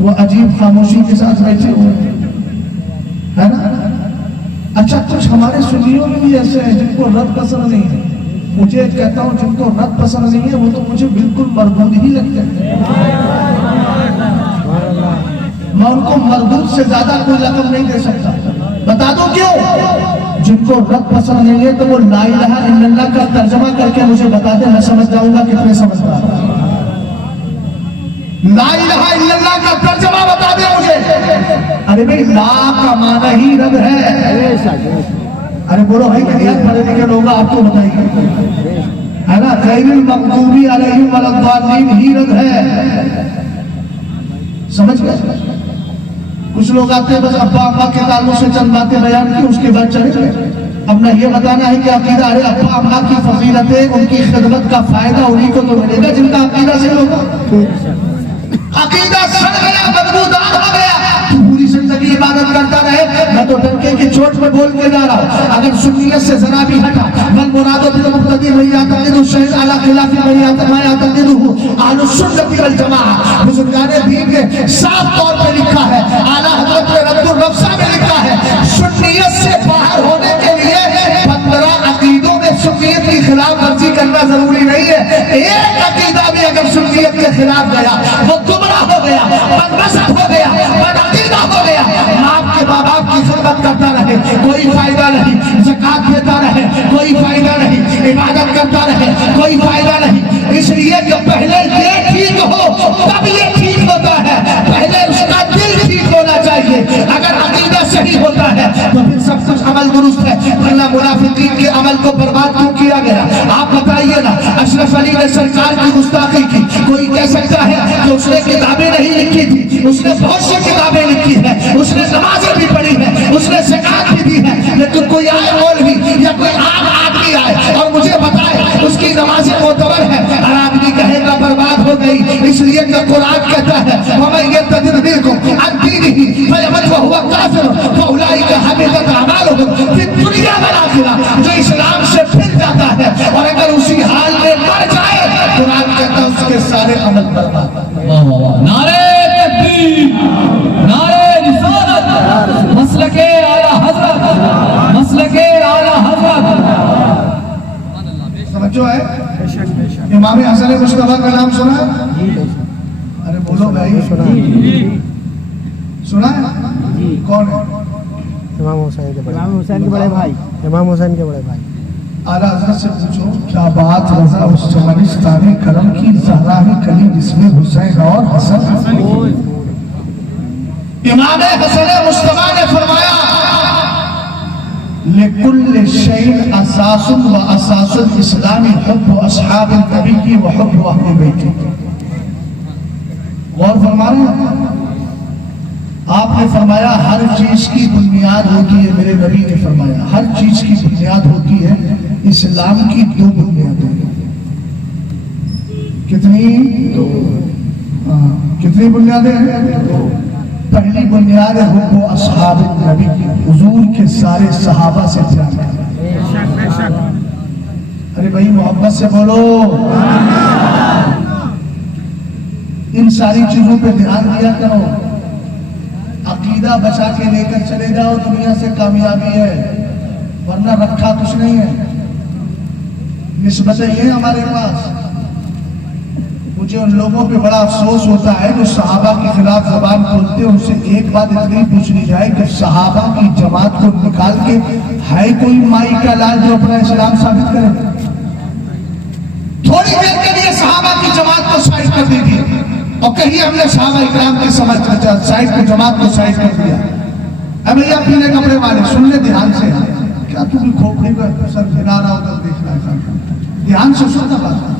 وہ عجیب خاموشی کے ساتھ بیٹھے ہوئے ہے نا. اچھا کچھ ہمارے سنیوں میں بھی ایسے ہیں جن کو رد پسند نہیں ہے. مجھے کہتا ہوں جن کو رد پسند نہیں ہے وہ تو مجھے بالکل مردود ہی لگتے ہیں. میں ان کو مردود سے زیادہ کوئی لقب نہیں دے سکتا. بتا دو کیوں؟ جن کو رد پسند نہیں ہے تو وہ لا الہ الا اللہ کا ترجمہ کر کے مجھے بتا دیں، میں سمجھ جاؤں گا کتنے سمجھتا. لا الہ الا اللہ کا ترجمہ بتا دیں مجھے. ارے بھائی لا کا معنی ہی رب ہے. ارے بولو بھائی کہ پڑھے لکھے لوگ آپ کو بتائیے ہے نا. غیر المغضوب علیہم ولا الضالین ہی رب ہے. سمجھ گئے؟ کچھ لوگ آتے ہیں بس ابا اماں کے تعلق سے چند باتیں بیان کی، اس کے بعد چلے گئے. اپنا یہ بتانا ہے کہ عقیدہ، ارے ابا اماں کی فضیلتیں، ان کی خدمت کا فائدہ انہی کو تو ملے گا جن کا عقیدہ صحیح ہوگا. عقیدہ سڑ گیا، بدبودار ہو گیا، تو پوری زندگی عبادت کرتا رہے. میں تو ڈنکے کی چوٹ میں بول کے جا رہا ہوں، اگر سنیت سے ذرا بھی ہٹا، بل مراد بالمقتدی من یعتقد الشیء علی خلاف ما یعتقدہ اہل السنۃ والجماعہ. بزرگان دین نے صاف طور پہ لکھا ہے، اعلیٰ حضرت رد الرفسہ میں لکھا ہے، سنیت سے باہر ہونے کے لیے 15 عقیدوں میں سنیت کی خلاف ورزی کرنا ضروری نہیں ہے. ایک عقیدہ بھی اگر سنیت کے خلاف گیا وہ گمراہ ہو گیا، بدمذہب ہو گیا، بدعقیدہ ہو گیا. باپ کے ماں باپ کی خدمت کرتا رہے کوئی فائدہ نہیں، زکات دیتا رہے کوئی فائدہ نہیں، عبادت کرتا رہے کوئی فائدہ نہیں. اس لیے کہ پہلے یہ ٹھیک ہو تب یہ ٹھیک ہوتا ہے. پہلے اس کا دل ٹھیک ہونا چاہیے. اگر عقیدہ صحیح ہوتا ہے تو پھر سب کچھ عمل درست ہے. ورنہ منافقین کے عمل کو برباد کیوں کیا گیا؟ آپ بتائیے نا. اشرف علی نے سرکار کی گستاخی کی، کوئی کہہ سکتا ہے کہ اس نے کتابیں نہیں لکھی تھی؟ اس نے بہت سی کتابیں لکھی ہے، اس نے نمازیں بھی پڑھی ہے، اس نے زکات بھی دی ہے. لیکن کوئی آئے مولوی یا کوئی عام آدمی آئے اور مجھے بتائے اس کی نمازیں معتبر ہے، ہر آدمی کہے گا برباد ہو گئی. اس لیے کہ قرآن کہتا ہے وَمَن يَرْتَدِدْ مِنكُمْ عَنْ دِينِهِ فَيَمُتْ وَهُوَ كَافِرٌ فَأُولَٰئِكَ حَبِطَتْ أَعْمَالُهُمْ فِي الدُّنْيَا وَالْآخِرَةِ. جو اسلام سے پھر جاتا ہے اور اگر اسی حال میں مر جائے، قرآن کہتا ہے اس کے سارے عمل برباد. نعرہ تکبیر، نعرہ رسالت، مسلک اعلیٰ حضرت، مسلک اعلیٰ حضرت. سمجھو ہے امام حسن مصطفیٰ کا نام سنا ہے؟ ارے بولو بھائی، سنا ہے؟ کون ہے؟ امام حسین کے بڑے بھائی. امام حسین کے بڑے بھائی. اعلیٰ حضرت سے پوچھو کیا بات رضا اس چمنستان کرم کی، زہرا ہے کلی جس میں حسین اور حسن. امام حسن مصطفیٰ نے فرمایا لِكُلِّ شَيْءٍ اساس و اساس الاسلام حب اصحاب النبی و حب اہل بیت. غور فرما رہے ہیں؟ آپ نے فرمایا ہر چیز کی بنیاد ہوتی ہے، میرے نبی نے فرمایا ہر چیز کی بنیاد ہوتی ہے. اسلام کی 2 بنیادیں. کتنی بنیادیں ہیں؟ پہلی بنیاد ہے حب و اصحاب النبی، حضور کے سارے صحابہ سے پیار کرنا. ارے بھائی محبت سے بولو. ان ساری چیزوں پہ دھیان دیا کرو. عقیدہ بچا کے لے کر چلے جاؤ، دنیا سے کامیابی ہے، ورنہ رکھا کچھ نہیں ہے. نسبتیں یہ ہمارے پاس. مجھے ان لوگوں پہ بڑا افسوس ہوتا ہے جو صحابہ کے خلاف زبان کھولتے ہیں. ان سے ایک بات اتنی پوچھنی جائے کہ صحابہ کی جماعت کو نکال کے ہے کوئی مائی کا لال جو اپنا اسلام ثابت کرے؟ تھوڑی دیر کے لیے صحابہ کی جماعت کو سائڈ کر دیجیے اور کہیں ہم نے صحابہ اکرام کی سمجھ سائڈ کو جماعت کو سائڈ کر دیا. اے بھیا پیلے کپڑے والے سن لے دھیان سے. کیا تم کھوپڑی کو سر گھنا رہا ادھر دیکھ رہا ہے؟ دھیان سے سننا بات.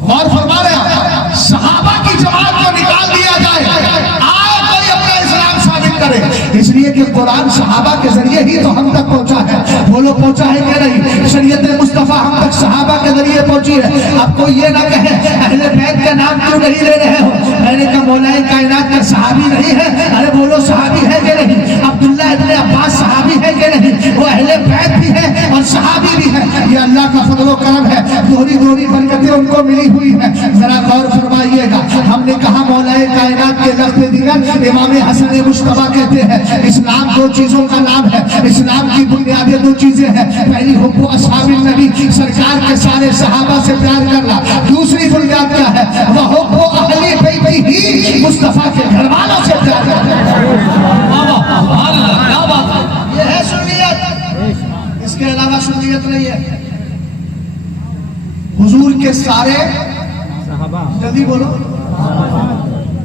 غور فرما رہے ہیں صحابہ کی جماعت کو نکال دیا جائے، آئے کوئی اپنا اسلام ثابت کرے. اس لیے کہ قرآن صحابہ کے ذریعے ہی تو ہم تک پہنچا ہے، بولو پہنچا ہے کہ نہیں؟ شریعت مصطفیٰ ہم تک صحابہ کے ذریعے پہنچی ہے۔ اب کوئی یہ نہ کہے اہل بیت کا نام کیوں نہیں لے رہے ہو؟ میں نے کہا مولا کائنات کا صحابی نہیں ہے؟ ارے بولو صحابی ہے کہ نہیں؟ عبداللہ ابن عباس صحابی ہے کہ نہیں؟ وہ اہل بیت بھی ہے اور صحابی بھی ہے، یہ اللہ کا فضل و کرم ہے، دوہری برکتیں ان کو ملی ہوئی ہے۔ ذرا غور فرمائیے گا، ہم نے کہا مولا کائنات کے لفظ دیگر امام حسن مجتبیٰ کہتے ہیں اسلام دو چیزوں کا نام ہے، اسلام کی بنیادیں دو چیزیں ہیں، پہلی حب اصحاب النبی، سرکار کے سارے صحابہ سے پیار کرنا، دوسری بنیاد کیا ہے؟ وہ حب اہل بیت ہی، مصطفیٰ کے گھر والوں سے پیار کرنا۔ سبحان اللہ، کیا بات ہے! یہ ہے سنیت، اس کے علاوہ سنیت نہیں ہے۔ حضور کے سارے جلدی بولو،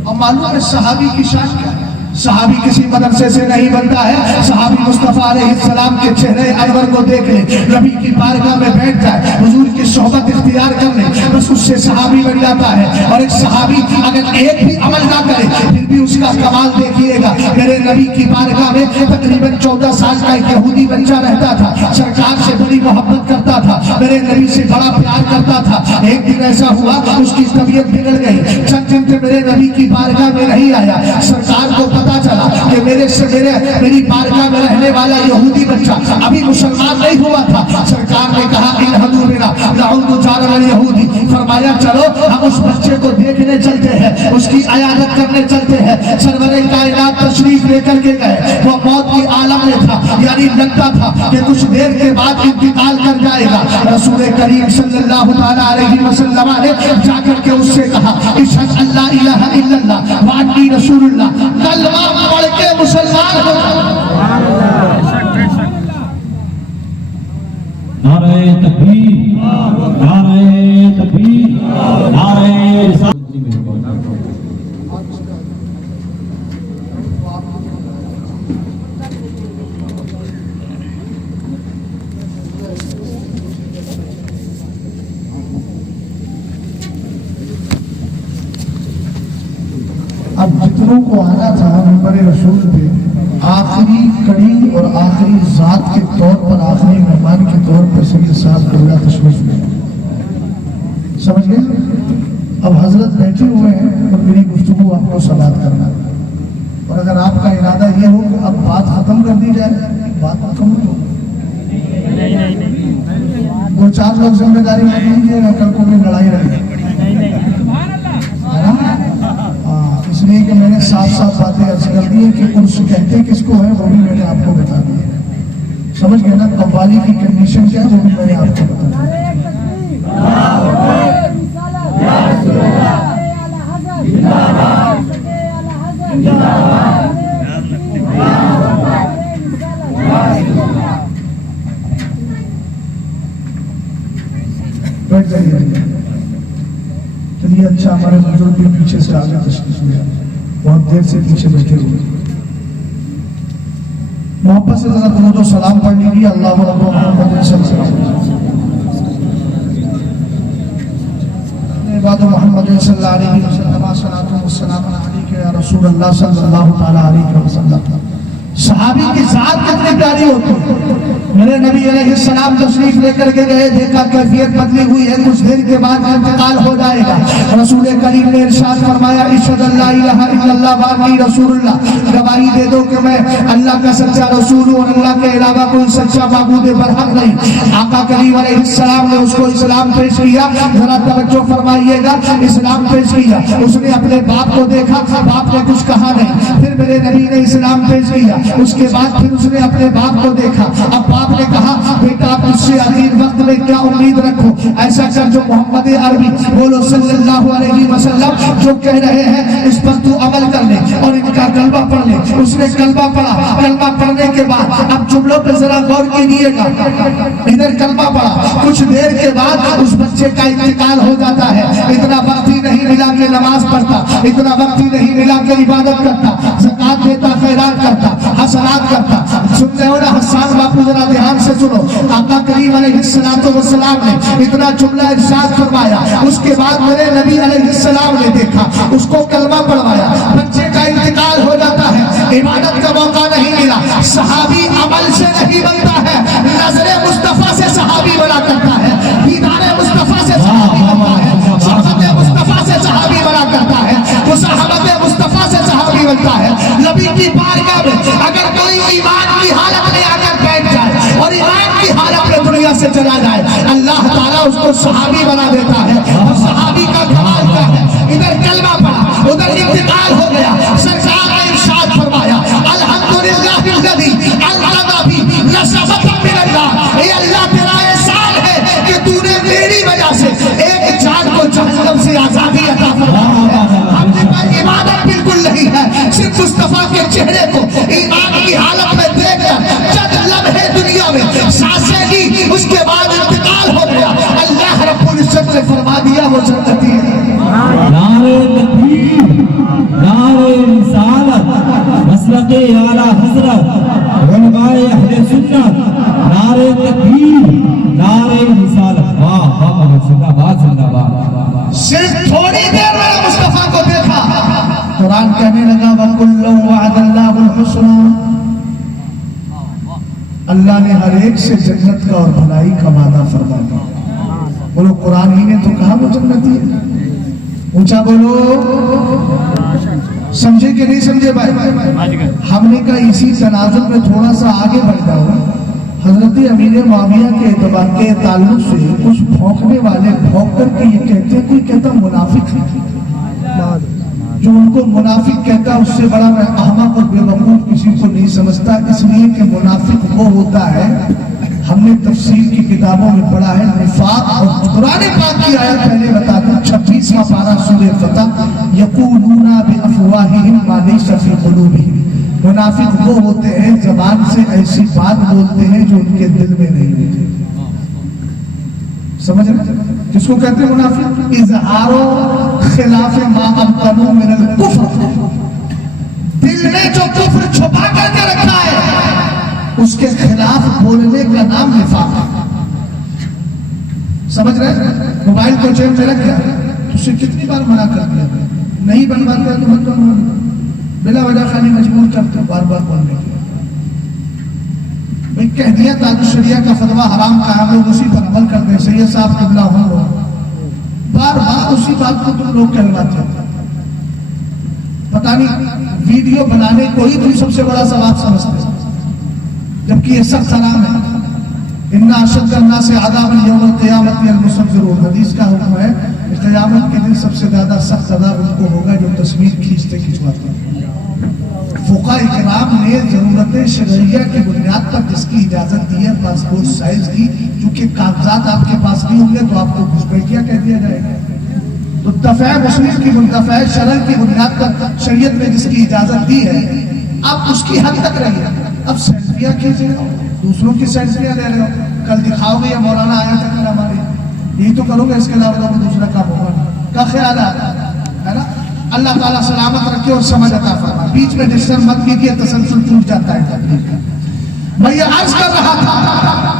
اور معلوم ہے صحابی کی شان کیا ہے؟ صحابی کسی مدرسے سے نہیں بنتا ہے، صحابی مصطفیٰ علیہ السلام کے چہرے انور کو دیکھ لے، نبی کی بارگاہ میں بیٹھ جائے، حضور کی صحبت اختیار کر لے، بس اس سے صحابی بن جاتا ہے۔ اور ایک صحابی اگر ایک بھی عمل نہ کرے پھر بھی اس کا کمال دیکھیے گا۔ میرے نبی کی بارگاہ میں تقریباً 14 سال کا ایک یہودی بچہ رہتا تھا، سرکار سے بڑی محبت کرتا تھا، میرے نبی سے بڑا پیار کرتا تھا۔ ایک دن ایسا ہوا اس کی طبیعت بگڑ گئی، چند دن سے میرے نبی کی بارگاہ میں نہیں آیا۔ سرکار کو پتا چلا کہ میری بارگاہ میں رہنے والا یہودی بچہ ابھی مسلمان نہیں ہوا تھا۔ سرکار نے کہا انہدو بنا نعود جار الیہودی، فرمایا چلو ہم اس بچے کو دیکھنے چلتے ہیں، اس کی عیادت کرنے چلتے ہیں۔ سرور کائنات تشریف لے کر کے گئے، وہ موت کی عالم میں تھا، یعنی لگتا تھا کہ کچھ دیر کے بعد انتقال کر جائے گا۔ رسول کریم صلی اللہ تعالیٰ علیہ وسلم نے جا کر کے اس سے کہا اشہد اللہ الہ الا اللہ وانی رسول اللہ، کلمہ پڑھ کے مسلمان ہو۔ نعرہ تکبیر، نعرہ تکبیر، نعرہ رسالت۔ اب جتنوں کو آنا تھا منبر رسول پہ آخری کڑی اور آخری ذات کے طور پر، آخری مہمان کے طور پر سید صاحب قبلہ تشریف لے، سمجھ گئے؟ اب حضرت بیٹھے ہوئے ہیں اور میری گفتگو آپ کو سماعت کرنا ہے، اور اگر آپ کا ارادہ یہ ہو کہ اب بات ختم کر دی جائے، بات مکمل ہو، دو چار لوگ ذمہ داری لے لیجیے گا، کل کو بھی لڑائی رہے، اس لیے کہ میں نے صاف صاف باتیں عرض کر دی ہیں کہ عرس کہتے کس کو ہے وہ بھی میں نے آپ کو بتا دیا، سمجھ گئے نا؟ قوالی کی کنڈیشن کیا ہے وہ بھی میں نے آپ کو بتا دیا۔ بیٹھ جائیے، چلیے اچھا ہمارے بزرگ بھی پیچھے سے آگے تشریف لیا، بہت دیر سے پیچھے بیٹھے ہوئے، محبت سے ذرا درود و سلام پڑھ لیجیے۔ اللہ رب محمد صلی اللہ علیہ وسلم، بعد محمد صلی اللہ علیہ وسلم، صلاۃ و سلام علیک یا رسول اللہ صلی اللہ تعالیٰ علیہ وسلم۔ صحابی کی ذات کتنی پیاری ہوتی ہے۔ میرے نبی علیہ السلام تشریف لے کر کے گئے، دیکھا کیفیت بدلی ہوئی ہے، کچھ دیر کے بعد انتقال ہو جائے گا۔ رسول کریم نے ارشاد فرمایا اشہد اللہ الہ الا اللہ وانی رسول اللہ، گواہی دے دو کہ میں اللہ کا سچا رسول ہوں اور اللہ کے علاوہ کوئی سچا معبود برحق نہیں۔ آقا کریم علیہ السلام نے اس کو اسلام پیش کیا، ذرا توجہ فرمائیے گا، اسلام پیش کیا۔ اس نے اپنے باپ کو دیکھا، باپ نے کچھ کہا نہیں، پھر میرے نبی نے اسلام پیش کیا، اس کے بعد پھر اس نے اپنے باپ کو دیکھا، اب باپ نے کہا بیٹا آپ اس سے اخیر وقت میں کیا امید رکھو، ایسا کر جو محمد عربی بولو صلی اللہ علیہ وسلم جو کہہ رہے ہیں اس پر تو عمل کر لے اور ان کا کلمہ پڑھ لے۔ اس نے کلمہ پڑھا، کلمہ پڑھنے کے بعد اب جملوں پہ ذرا غور کیجیے گا، ادھر کلمہ پڑھا، کچھ دیر کے بعد اس بچے کا انتقال ہو جاتا ہے۔ اتنا وقت ہی نہیں ملا کہ نماز پڑھتا، اتنا وقت ہی نہیں ملا کہ عبادت کرتا، زکات دیتا، خیرات کرتا، حسنات کرتا۔ سنتے ہو نا حسان باپو، ذرا دھیان سے سنو، آقا کریم علیہ السلام نے اتنا جملہ ارشاد فرمایا، اس کے بعد میرے نبی علیہ السلام نے دیکھا، اس کو کلمہ پڑھوایا، بچے کا انتقال ہو جاتا ہے، عبادت کا موقع نہیں صحابی عمل سے نہیں بنتا ہے، نظر مصطفیٰ سے صحابی بنا کرتا ہے، دیدار مصطفیٰ سے صحابی بنتا ہے، صحبت مصطفیٰ سے صحابی بنا کرتا ہے، مصاحبت مصطفیٰ سے صحابی بنتا ہے۔ نبی کی بارگاہ میں اگر کوئی ایمان کی حالت میں آ کر بیٹھ جائے اور ایمان کی حالت میں دنیا سے چلا جائے، اللہ تعالیٰ اس کو صحابی بنا دیتا ہے۔ اور صحابی کا کمال کیا ہے؟ ادھر کلمہ پڑھا، ادھر انتقال ہو گیا، سرکار نے ارشاد فرمایا الحمدللہ الذی علم بی نسبۃ من اللہ، اے اللہ تیرا احسان ہے کہ تو نے میری وجہ سے ایک جان کو جہنم سے آزادی عطا فرمائی ہے۔ ہم نے پر عبادت بالکل نہیں ہے، صرف مصطفیٰ کے چہرے کو ایمان کی حالت میں دیکھ کر چند لمحے دنیا میں سانسیں لی، اس کے بعد انتقال ہو گیا، اللہ رب العزت نے فرما دیا وہ جنتی ہے۔ نعرہ تکبیر، نعرہ رسالت، مسلک اعلیٰ حضرت، علماء اہل سنت، نعرہ تکبیر، نعرہ رسالت، واہ واہ، زندہ باد زندہ باد۔ صرف تھوڑی دیر میں مصطفیٰ کو دیکھا، قرآن کہنے لگا وَكُلًّا وَعَدَ اللَّهُ الْحُسْنَى، اللہ نے ہر ایک سے جنت کا اور بھلائی کا وعدہ فرمایا۔ بولو قرآن ہی نے تو کہا وہ جنتی ہے، اونچا بولو، سمجھے کہ نہیں سمجھے بھائی؟ ہم نے کہا اسی تناظر میں تھوڑا سا آگے بڑھ جاؤ۔ حضرت امیر معاویہ کے اعتبار کے تعلق سے کچھ بھونکنے والے بھونک کر کے یہ کہتے ہیں، کوئی کہتا منافق ہے، جو ان کو منافق کہتا اس سے بڑا میں احمق اور بے وقوف کسی کو نہیں سمجھتا، اس لیے کہ منافق وہ ہوتا ہے، ہم نے تفسیر کی کتابوں میں پڑھا ہے، نفاق، اور قرآن پاک کی آیت پہلے بتا دیں 26واں پارہ سورہ فتح، یقولون بافواہہم ما لیس فی قلوبہم، منافق وہ ہوتے ہیں زبان سے ایسی بات بولتے ہیں جو ان کے دل میں نہیں ہوتی۔ سمجھ رہے؟ جس کو کہتے ہیں منافق، اظہار خلاف ما امکنوا من الکفر، دل میں جو کفر چھپا کر کے رکھا ہے اس کے خلاف بولنے کا نام نفاق ہے۔ سمجھ رہے؟ موبائل کو جیب میں رکھ گیا تو اسے کتنی بار منع کر دیا، نہیں بنواتے تو مت بنوانا، بلا وجہ خالی مجبور کرتے بار بار بولنے کے، بھئی کہہ دیا تاج شریعہ کا فتویٰ حرام کا ہے، لوگ اسی پر عمل کرتے ہیں، سید صاحب قبلہ ہوں، بار بار اسی بات کو تم لوگ کہلواتے ہیں۔ پتہ نہیں ویڈیو بنانے کو ہی تم سب سے بڑا ثواب سمجھتے ہیں، جبکہ یہ سخت حرام ہے۔ ان اشد الناس عذابا یوم القیامت المصورون، حدیث کا حکم ہے کہ قیامت کے دن سب سے زیادہ سخت عذاب ان کو ہوگا جو تصویر کھینچتے کھنچواتے ہیں۔ فقہاء کرام نے ضرورت شرعیہ کی بنیاد پر جس کی اجازت دی ہے پاسپورٹ سائز کی، کیونکہ کاغذات آپ کے پاس نہیں ہوں گے تو آپ کو گھسپیٹیا کہہ دیا جائے گا، تو دفع مسلم کی دفع شرع کی بنیاد پر شریعت نے جس کی اجازت دی ہے آپ اس کی حد تک رہیے۔ اب سیلفیاں کھینچ رہے ہو، دوسروں کی سیلفیاں لے رہے ہو، کل دکھاؤ گے یا مولانا آیا تھا کل ہمارے، یہی تو کرو گے، اس کے علاوہ کوئی دوسرا کام ہوگا کا خیال ہے نا؟ اللہ تعالیٰ سلامت رکھے اور سمجھ عطا فرمائے، بیچ میں ڈسٹرب مت کیجیے، تسلسل ٹوٹ جاتا ہے۔ میں یہ عرض کر رہا تھا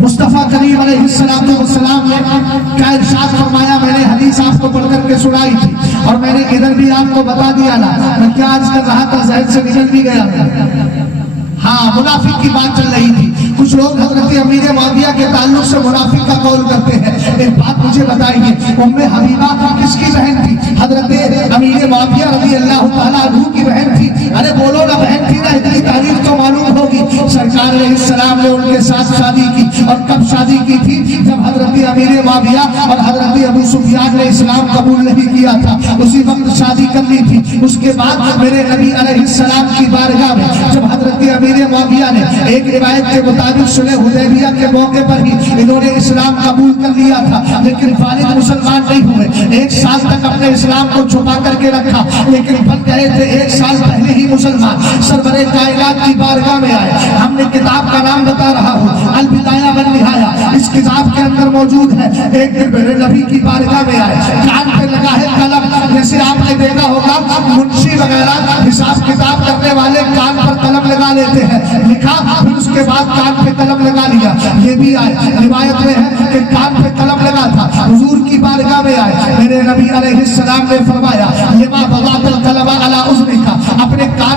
مصطفیٰ کریم علیہ السلام نے کیا ارشاد فرمایا، میں نے حدیث آپ کو پڑھ کر کے سنائی تھی اور میں نے ادھر بھی آپ کو بتا دیا نا، میں کیا عرض کر رہا تھا ذہن سے نکل بھی گیا۔ ہاں منافق کی بات چل رہی تھی، کچھ لوگ حضرت امیر معاویہ کے تعلق سے منافق کا قول کرتے ہیں۔ ایک بات مجھے بتائیے، ام حبیبہ کس کی بہن تھی؟ حضرت امیر معاویہ رضی اللہ تعالیٰ عنہ کی بہن تھی۔ ارے بولو نا، بہن تھی نا، اتنی تاریخ تو معلوم ہوگی۔ سرکار علیہ السلام نے ان کے ساتھ شادی کی، اور کب شادی کی تھی؟ جب حضرت امیر معاویہ اور حضرت ابو سفیان نے اسلام قبول نہیں کیا تھا، اسی وقت شادی کر لی تھی۔ اس کے بعد میرے نبی علیہ السلام کی بارگاہ میں جب حضرت امیر معاویہ نے ایک روایت کے مطابق صلح حدیبیہ کے موقع پر ہی انہوں نے اسلام قبول کر لیا تھا، لیکن والد مسلمان نہیں ہوئے، 1 سال تک اپنے اسلام کو چھپا کر کے رکھا، لیکن بن گئے تھے 1 سال پہلے ہی مسلمان۔ سرور کائنات کی بارگاہ میں آئے، ہم نے کتاب کا نام بتا رہا ہوں، البدایہ والنہایہ، اس کتاب کے اندر موجود ہے۔ ایک دن میرے نبی کی بارگاہ میں آئے، کان پہ لگا ہے قلم، جیسے آپ نے دیکھا ہوگا منشی وغیرہ حساب کتاب کرنے والے کان پر قلم لگا لیتے ہیں، لکھا، پھر اس کے بعد کان پہ قلم لگا لیا۔ یہ بھی آئے، روایت میں ہے کہ کان پہ قلم لگا تھا، حضور کی بارگاہ میں آئے، میرے نبی علیہ السلام نے فرمایا لما وضعت القلم علی اذنک، اپنے کان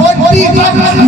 41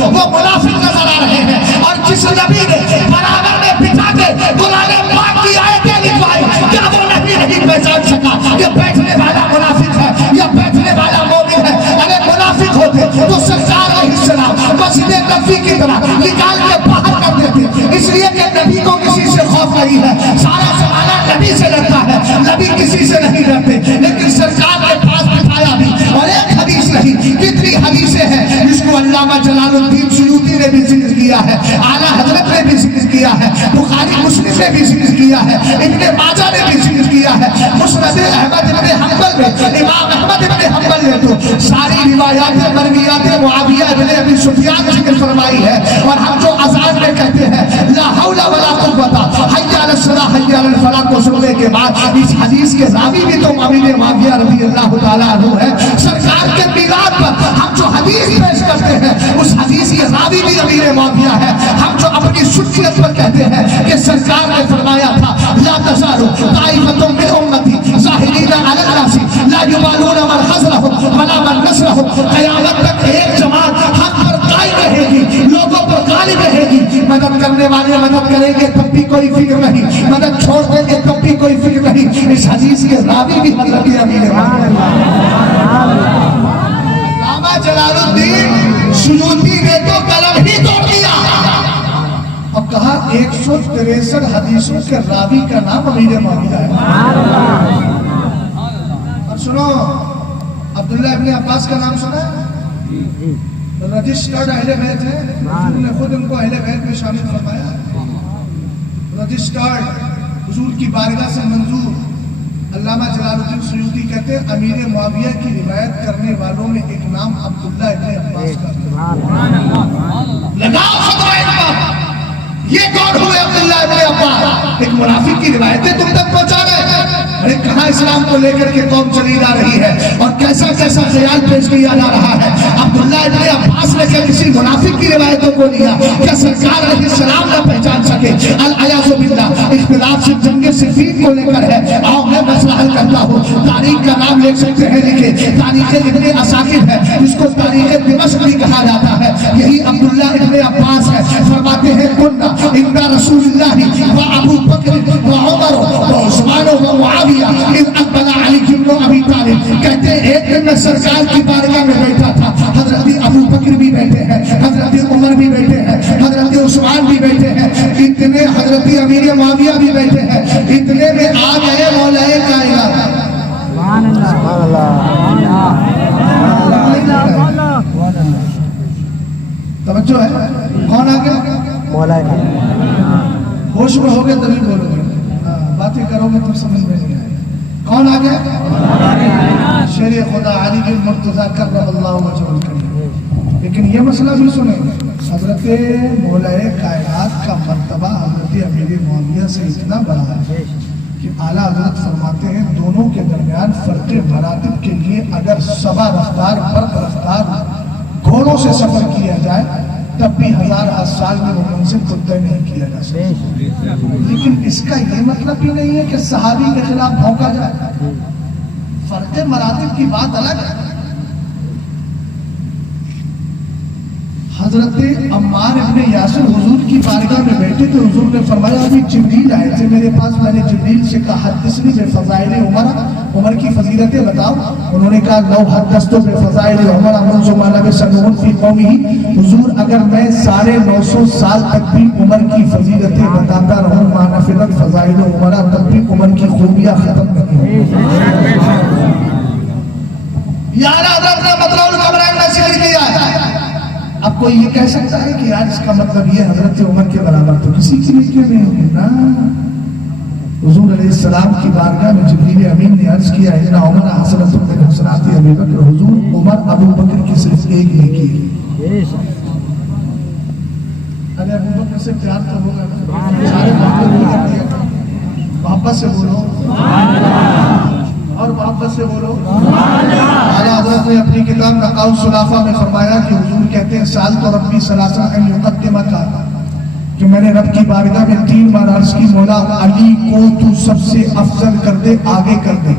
وہ منافق نظر آ رہے ہیں. اور جس نبی نے برابر میں بٹھا کے قرآن پاک کی آیتیں لکھوائی, کیا وہ نبی نہیں پہچان سکا یہ بیٹھنے والا منافق ہے, یہ بیٹھنے والا مومن ہے؟ اگر منافق ہوتے تو سرکار علیہ السلام مسجد نبوی کی طرح نکال کے باہر کر دیتے, اس لیے کہ نبی کو کسی سے خوف نہیں ہے, سارا زمانہ نبی سے ڈرتا ہے, نبی کسی سے نہیں ڈرتے. لیکن سرکار کے پاس بٹھایا بھی, اور ایک حدیث نہیں کتنی حدیثیں ہیں جس کو علامہ جلال الدین سیوطی نے بھی ذکر کیا ہے, اعلیٰ حضرت نے بھی ذکر کیا ہے, بخاری مسلم نے بھی ذکر کیا ہے, ابن ماجہ نے بھی ذکر کیا ہے, مسند احمد ابن حنبل میں امام احمد ابن حنبل نے تو ساری روایات مرویات معاویہ ابن ابی سفیان ذکر فرمائی ہے. اور ہم جو اذان میں کہتے ہیں لا حول ولا قوت حی علی الصلاۃ حی علی الفلاح کو سننے کے بعد اس حدیث کے راوی بھی تو امیر معاویہ رضی اللہ تعالیٰ عنہ ہے. سرکار کے میلاد پر ہم جو حدیث پیش کرتے ہیں اس حدیث کے راوی بھی امیر معاویہ ہے. ہم جو اپنی سنت پر کہتے ہیں کہ سرکار نے فرمایا تھا لا تزال طائفة من امتی ظاہرین علی الناس لا یبالون من خذلهم ولا من نصرهم, قیامت تک ایک جماعت حق پر قائم رہے گی, لوگوں پر غالب رہے گی. مدد کرنے والے مدد کریں گے تب بھی کوئی فکر نہیں, مدد چھوڑ دیں گے تب بھی کوئی فکر نہیں. اس حدیث کے راوی بھی حضرت امیر علامہ جلال الدین سیوطی نے تو قلم ہی توڑ دیا اور کہا 163 حدیثوں کے راوی کا نام امیر معاویہ ہے. اور سنو, عبداللہ ابن عباس کا نام سنا ہے؟ رجسٹرڈ اہل بیت ہے, حضور نے خود ان کو اہل بیت میں شامل فرمایا. رجسٹرڈ, حضور کی بارگاہ سے منظور. علامہ جلال الدین سیوطی کہتے ہیں امیر معاویہ کی روایت کرنے والوں میں ایک نام عبداللہ ابن عباس کا. لگاؤ خطرہ ان پر, یہ کون ہوئے عبداللہ ابن عباس؟ ایک منافق کی روایتیں تم تک پہنچا رہے ہیں. ارے کہاں اسلام کو لے کر کے قوم چلی جا رہی ہے اور کیسا کیسا خیال پیش کیا جا رہا ہے. عبداللہ ابن عباس نے کیا کسی منافق کی روایتوں کو لیا؟ کیا سرکار علیہ السلام نہ پہچان سکے؟ العیاذ باللہ. اختلاف صرف جنگ صفین کو لے کر ہے. آؤ میں مسئلہ حل کرتا ہوں. تاریخ کا نام لے سکتے ہیں لکھے, تاریخ ابن عساکر ہے جس کو تاریخ دمشق بھی کہا جاتا ہے. یہی عبداللہ ابن عباس ہے. فرماتے ہیں کننا عند رسول اللہ و ابو بکر و عمر و عثمان و معاویہ اذ اقبل علی بن ابی طالب. کہتے ہیں ایک دن میں سرکار کی بارگاہ میں بیٹھا تھا, حضرت ابو بکر بھی بیٹھے ہیں, حضرت عمر بھی بیٹھے ہیں, حضرت عثمان بھی بیٹھے ہیں, اتنے حضرت امیر معاویہ بھی بیٹھے ہیں. اتنے میں آ گئے مولا کائنات. سبحان اللہ. توجہ ہے, کون آ گیا؟ مولا ہوش میں ہوگے تبھی بولو گے, باتیں کرو گے تم سمجھ میں نہیں آئے. کون آ گیا؟ شیر خدا علی بن مرتضیٰ کرم اللہ وجہہ الکریم. لیکن یہ مسئلہ بھی سنیں, حضرت مولا کائنات کا مرتبہ حضرت امیر معاویہ سے اتنا بڑا ہے کہ اعلیٰ حضرت فرماتے ہیں دونوں کے درمیان فرق مراتب کے لیے اگر سبا رفتار برق رفتار گھوڑوں سے سفر کیا جائے تب بھی 1000 سال میں وہ منزل کو طے نہیں کیا جا سکتا. لیکن اس کا یہ مطلب بھی نہیں ہے کہ صحابی کے خلاف بھونکا جائے. فرق مراتب کی بات الگ ہے. حضرت عمار ابن یاسر حضور کی بارگاہ میں بیٹھے تھے. حضور نے فرمایا ابھی جبریل آئے تھے میرے پاس, میں نے جبریل سے کہا حدثنی بفضائل عمر, عمر کی فضیلتیں بتاؤ. انہوں نے کہا لو حدثت بفضائل عمر منذ ما لبث نوح فی قومه. حضور اگر میں 950 سال تک بھی عمر کی فضیلتیں بتاتا رہوں ما نفدت فضائل عمر, تب بھی عمر کی خوبیاں ختم نہیں ہوں. یار حضرت نے مطلب القمرین نے ذکر کیا ہے. اب کوئی یہ کہہ سکتا ہے کہ آج اس کا مطلب یہ حضرت عمر کے برابر تو کسی کی بھی کیوں نہیں ہوگی نا. حضور علیہ السلام کی بارگاہ میں جبریل امین نے عرض کیا ان عمر حسنۃ من حسنات ابی بکر. حضور عمر ابو بکر کی صرف ایک نیکی ہے. ارے ابو بکر سے پیار تو ہوگا نا, محبت سے بولو اور محبت سے بولو. اعلیٰ حضرت نے اپنی کتاب نقاء الصلافہ میں فرمایا کہ حضور کہتے ہیں سال تو ربی ثلاثہ ان یقدمک, کہ میں نے رب کی بارگاہ میں 3 بار عرض کی مولا علی کو تو سب سے افضل کر دے, آگے کر دے.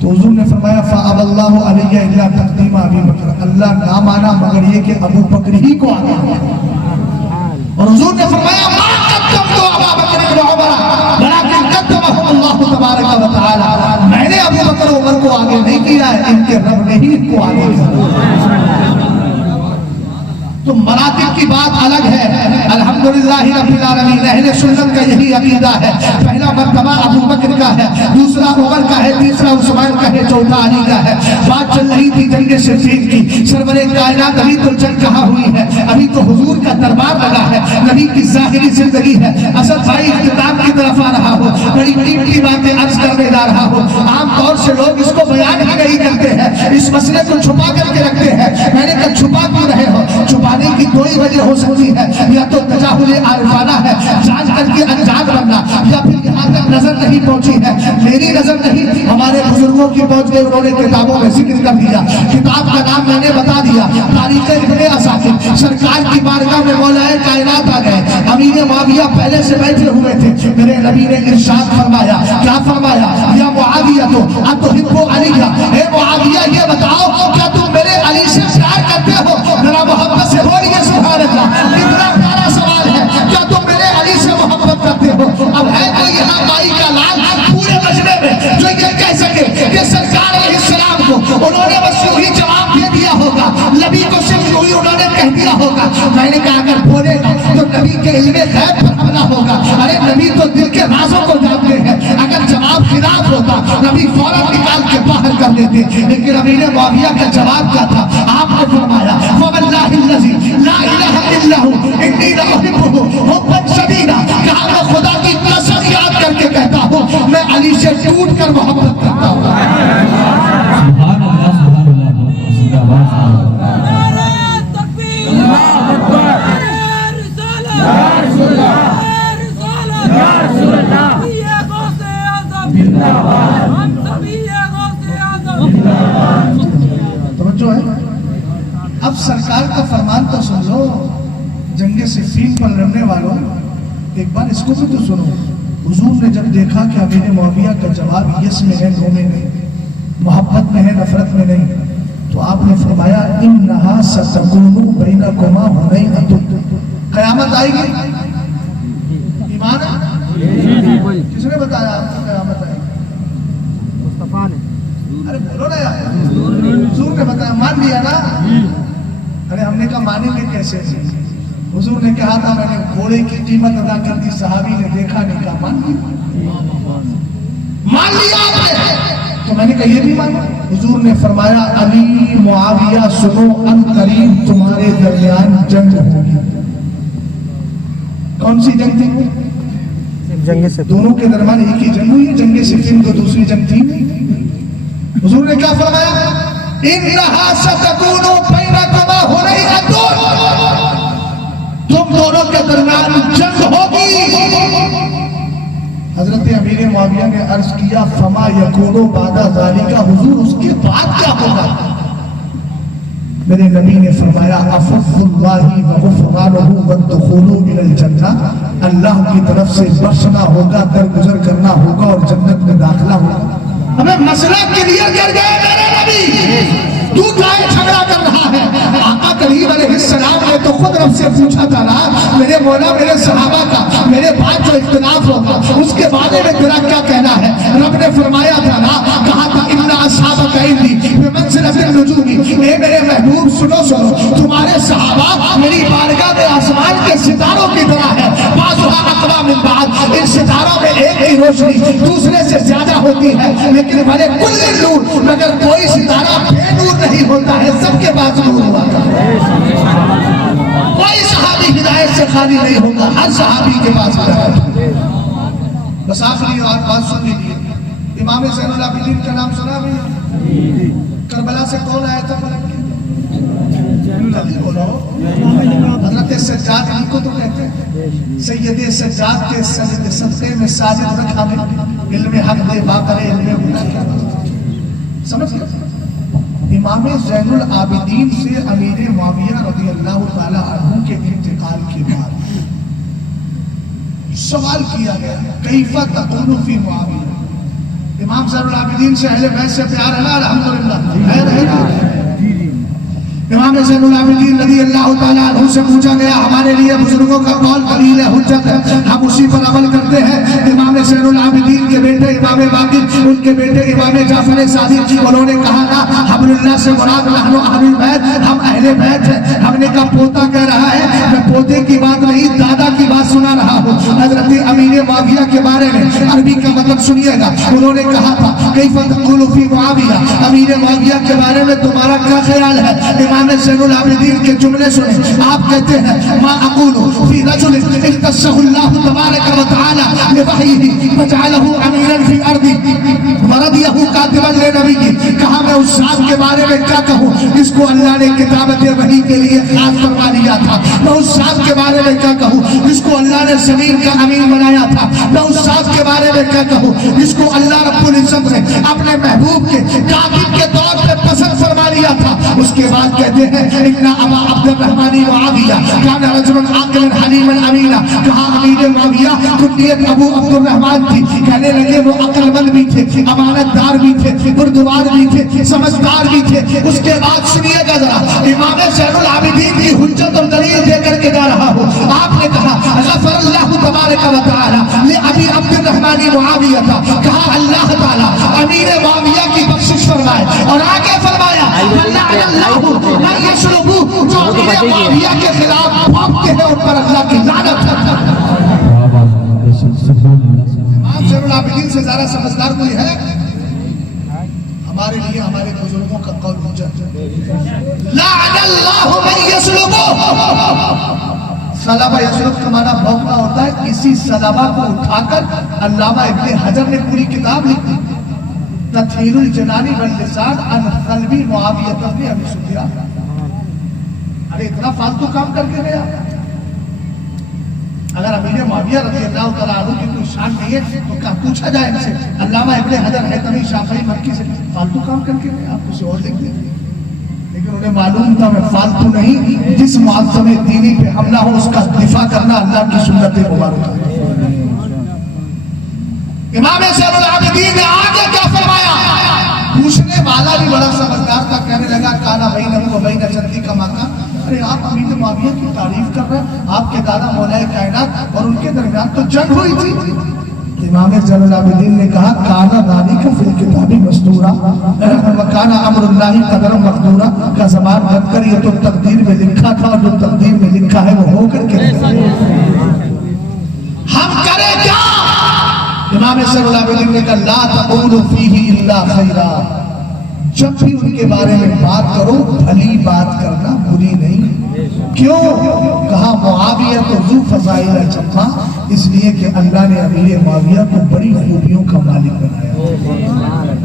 تو تو حضور نے فرمایا فَأَبَى اللَّهُ عَلَيَّ إِلَّا تَقْدِيمَ أَبِي بَكْرَ، اللہ نہ مانا مگر یہ کہ ابو بکر ہی کو آگے اور حضور نے فرمایا مَا قَدَّمْتُ أَبَا بَكْرٍ وَعُمَرَ وَلَكِنْ قَدَّمَهُمُ اللَّهُ تَبَارَكَ وَتَعَالَى، میں نے ابو بکر و عمر کو آگے نہیں کیا ہے، ان کے رب نے ہی ان کو آگے کیا۔ تو مراتب کی بات الگ ہے۔ الحمدللہ رب العالمین، اہل سنت کا یہی عقیدہ ہے۔ پہلا مرتبہ ابو بکر کا ہے، دوسرا عمر کا ہے، تیسرا عثمان کا ہے، چوتھا علی کا ہے۔ بات چل رہی تھی جنگ صفین کی، سرور کائنات ابھی تو جنگ کہاں ہوئی ہے، ابھی تو حضور کا دربار لگا ہے، نبی کی ظاہری زندگی ہے۔ اسد بھائی اختتام کی طرف آ رہا ہو، بڑی قیمتی باتیں عرض کرنے جا رہا ہو، عام طور سے لوگ اس کو بیان ہی نہیں کرتے ہیں، اس مسئلے کو چھپا کر کے رکھتے ہیں۔ میں نے کہا چھپا کیوں رہے ہو؟ چھپانے کی دو ہی وجہ ہو سکتی ہے، یا تو تجاہل عارفانہ ہے، جان کر کے انجان بننا، یا پھر یہاں تک نظر نہیں پہنچی ہے۔ میری نظر نہیں، ہمارے بزرگوں کی پہنچ گئی، انہوں نے کتابوں میں ذکر کر دیا، کتاب کا نام میں نے بتا دیا، تاریخ ابن اساکر۔ سرکار کی بارگاہ میں مولا کائنات آ گئے، امیر معاویہ پہلے سے بیٹھے ہوئے تھے، میرے نبی نے ارشاد فرمایا، کیا فرمایا؟ یا معاویہ تو اتحب علی، اے معاویہ یہ بتاؤ کیا تم میرے علی سے پیار کرتے ہو؟ ذرا محبت سے بولیے سبحان اللہ، کتنا پیارا سوال ہے، کیا تم میرے علی سے محبت کرتے ہو؟ اب ہے کوئی یہاں مائی کا لال پورے مجمع میں جو یہ کہہ سکے کہ سرکار علیہ السلام کو انہوں نے بس یوں ہی جواب دے دیا ہوگا، نبی کو صرف یوں ہی انہوں نے کہہ دیا ہوگا؟ میں نے کہا اگر بولے گا تو نبی کے علم غیب پر حملہ ہوگا، ارے نبی تو دل کے رازوں کو جانتے ہیں، اگر جواب خلاف ہوتا نبی فوراً نکال کے باہر کر دیتے، لیکن امیر معاویہ کا جواب کیا تھا؟ آپ نے فرمایا فواللہ الذی لا الہ الا ہو انی لأحبہ حبا شدیدا، کہا میں خدا کی قسم یاد کر کے کہتا ہوں میں علی سے ٹوٹ کر محبت کرتا ہوں۔ سبحان اللہ سبحان اللہ زندہ باد۔ توجہ ہے؟ اب سرکار کا فرمان تو سن لو، جنگ صفین پر لڑنے والوں، ایک بار اس کو بھی تو سنو۔ حضور نے جب دیکھا کہ امیر معاویہ کا جواب یس میں ہے، نو میں نہیں، محبت میں ہے، نفرت میں نہیں، تو آپ نے فرمایا انہا ستکون بینکما ہنیئۃ، قیامت آئے گی۔ ایمان ہے؟ کس نے بتایا آپ کو قیامت آئے گی؟ مصطفیٰ نے۔ ارے بولو نا یار، حضور نے بتایا، مان لیا نا؟ ارے ہم نے کہا مانیں گے کیسے؟ حضور نے کہا تھا میں نے گھوڑے کی قیمت ادا کر دی، صحابی نے دیکھا نہیں، کہا مان لیا آپ نے؟ تو میں نے کہا یہ بھی مانا؟ حضور نے فرمایا علی معاویہ سنو، ان قریب تمہارے درمیان جنگ ہوگی۔ کون سی جنگ تھی؟ جنگ سے دونوں کے درمیان ایک ہی جنگ ہوئی، جنگ صفین تو دوسری جنگ تھی۔ حضور نے کیا فرمایا؟ انہا ستکون بینکما ہنیئۃ، تم دونوں کے درمیان جنگ ہوگی۔ حضرت امیر معاویہ نے عرض کیا فما یکون بعد ذالک، حضور اس کے بعد کیا ہوگا؟ میرے نبی نے فرمایا عفو اللہ وغفرانہ والدخول الی الجنہ، اللہ کی طرف سے بخشنا ہوگا، درگزر کرنا ہوگا اور جنت میں داخلہ ہوگا۔ ہمیں مسئلہ کلیئر کر گئے میرے نبی، تو کیا جھگڑا کر رہا ہے؟ آقا کریم علیہ السلام نے تو خود رب سے پوچھا تھا نا، میرے مولا میرے صحابہ کا میرے بعد جو اختلاف ہوگا اس کے بارے میں تیرا کیا کہنا ہے؟ رب نے فرمایا تھا نا، کہا تھا ان اصحابک عندی بمنزلۃ النجوم، اے میرے محبوب سنو سنو، تمہارے صحابہ میری بارگاہ میں آسمان کے ستاروں کی طرح ہے، بعضھا اقوی من بعض، ان ستاروں میں ایک کی روشنی دوسرے سے زیادہ ہوتی ہے، لیکن بھلے کل نور، مگر کوئی ستارہ بے نور نہیں ہوتا ہے، سب کے پاس نور ہوا تھا۔ کوئی صحابی ہدایت سے خالی نہیں ہوگا، ہر صحابی کے پاس ہدایت ہے۔ بس آخری بات سن لیجیے، امام زین العابدین کا نام سنا بھی؟ کربلا سے کون آیا تھا ملک کے؟ جلدی بولو۔ حضرت سجاد ان کو تو کہتے ہیں، سید سجاد کے صدقے میں ساجد رکھا میں علم حق دے باقر علم گناہ کیا سمجھ گئے؟ امام زین العابدین سے امیر معاویہ رضی اللہ تعالی عنہ کے انتقال کے بعد سوال کیا گیا کیف تقول فی معاویہ، امام زین العابدین سے اہل بیت سے پیار ہے نا الحمدللہ ہے امام زین العابدین رضی اللہ تعالیٰ عنہ سے پوچھا گیا ہمارے لیے بزرگوں کا قول دلیل حجت ہے ہم اسی پر عمل کرتے ہیں امام زین العابدین کے بیٹے امام باقر ان کے بیٹے امام جعفر صادق انہوں نے کہا نا حبل اللہ سے مراد نحن اہل بیت ہم اہل بیت ہیں ہم نے کہا پوتا کہہ رہا ہے میں پوتے کی بات نہیں دادا کی بات سنا رہا ہوں حضرت امیر معاویہ کے بارے میں عربی کا مطلب سنیے گا انہوں نے کہا تھا کیف تقول فی معاویہ امیر معاویہ کے بارے میں تمہارا کیا خیال ہے امام زین العابدین کے جملے سنیں آپ کہتے ہیں ما اقول فی رجل اختصہ اللہ تبارک و تعالی لوحیہ وجعلہ امیرا فی ارضی وردیہ کاتبا لنبی کہا میں اس ذات کے بارے میں کیا کہوں جس کو اللہ نے کتابت وحی کے لیے خاص فرما لیا تھا میں اس ذات کے بارے میں کیا کہوں جس کو اللہ نے زمین کا امین بنایا تھا میں اس ذات کے بارے میں کیا کہوں جس کو اللہ رب العزت نے اپنے محبوب کے کاتب کے طور پہ پسند فرما لیا تھا اس کے بعد کہتے ہیں ابن ابا عبد الرحمن معاویہ کان رجل عاقل حلیم امینا کہا امیر معاویہ کنیت ابو عبد الرحمن تھی کہنے لگے وہ عقل مند بھی تھے امانت دار بھی تھے بردبار بھی تھے سمجھدار بھی تھے اس کے بعد سنیے گا ذرا امام زین العابدین کی حجت اور دلیل دے کر کے جا رہا ہوں آپ نے کہا غفر اللہ تبارک و تعالی لابی عبد الرحمن معاویہ تھا کہا اللہ تعالی امیر معاویہ کی بخشش فرمائے اور آگے فرمایا اللہ من یشربو جو امیر معاویہ کے خلاف بھونکتے ہیں ان پر اللہ کی لعنت ہے امام زین العابدین سے زیادہ سمجھدار کوئی ہے ہمارے لیے ہمارے بزرگوں کا قول حجت ہے لعن اللہ من یسلبو سلبہ یسلب کا معنی بھونکنا ہوتا ہے کسی سلبہ کو اٹھا کر علامہ ابن حجر نے پوری کتاب لکھی تطہیر الجنان واللسان عن قلبی معاویہ ابن ابی سفیان ارے اتنا فالتو کام کر کے گیا اگر امیر معاویہ رضی اللہ تعالیٰ عنہ کی کوئی شان نہیں ہے تو کہاں پوچھا جائے ان سے علامہ ابن حجر حیثمی شافعی مکی سے فالتو کام کر کے گئے آپ اسے اور لکھ دیں لیکن انہیں معلوم تھا میں فالتو نہیں جس معظم دینی پہ حملہ ہو اس کا دفاع کرنا اللہ کی سنت مبارکہ ہے امام زین العابدین نے آگے کیا فرمایا پوچھنے والا بھی بڑا سمجھدار تھا کہنے لگا کانا بینہ و بین جدی کا مکان ارے آپ امیر معاویہ کی تعریف کر رہے ہیں آپ کے دادا مولا کائنات اور ان کے درمیان تو جنگ ہوئی تھی امام زین العابدین نے کہا کانا ذالک فی الکتاب مستورا وکانا امر اللہ قدر مقدورا کا زبان بند کر یہ تو تقدیر میں لکھا تھا اور جو تقدیر میں لکھا ہے وہ ہو کر کے ہم کریں کیا امام زین العابدین نے کہا لا تقولوا فیہ الا خیرا جب بھی ان کے بارے میں بات کرو بھلی بات کرنا بری نہیں کیوں کہا معاویہ تو ذو فضائل جمع اس لیے کہ اللہ نے امیر معاویہ کو بڑی خوبیوں کا مالک بنایا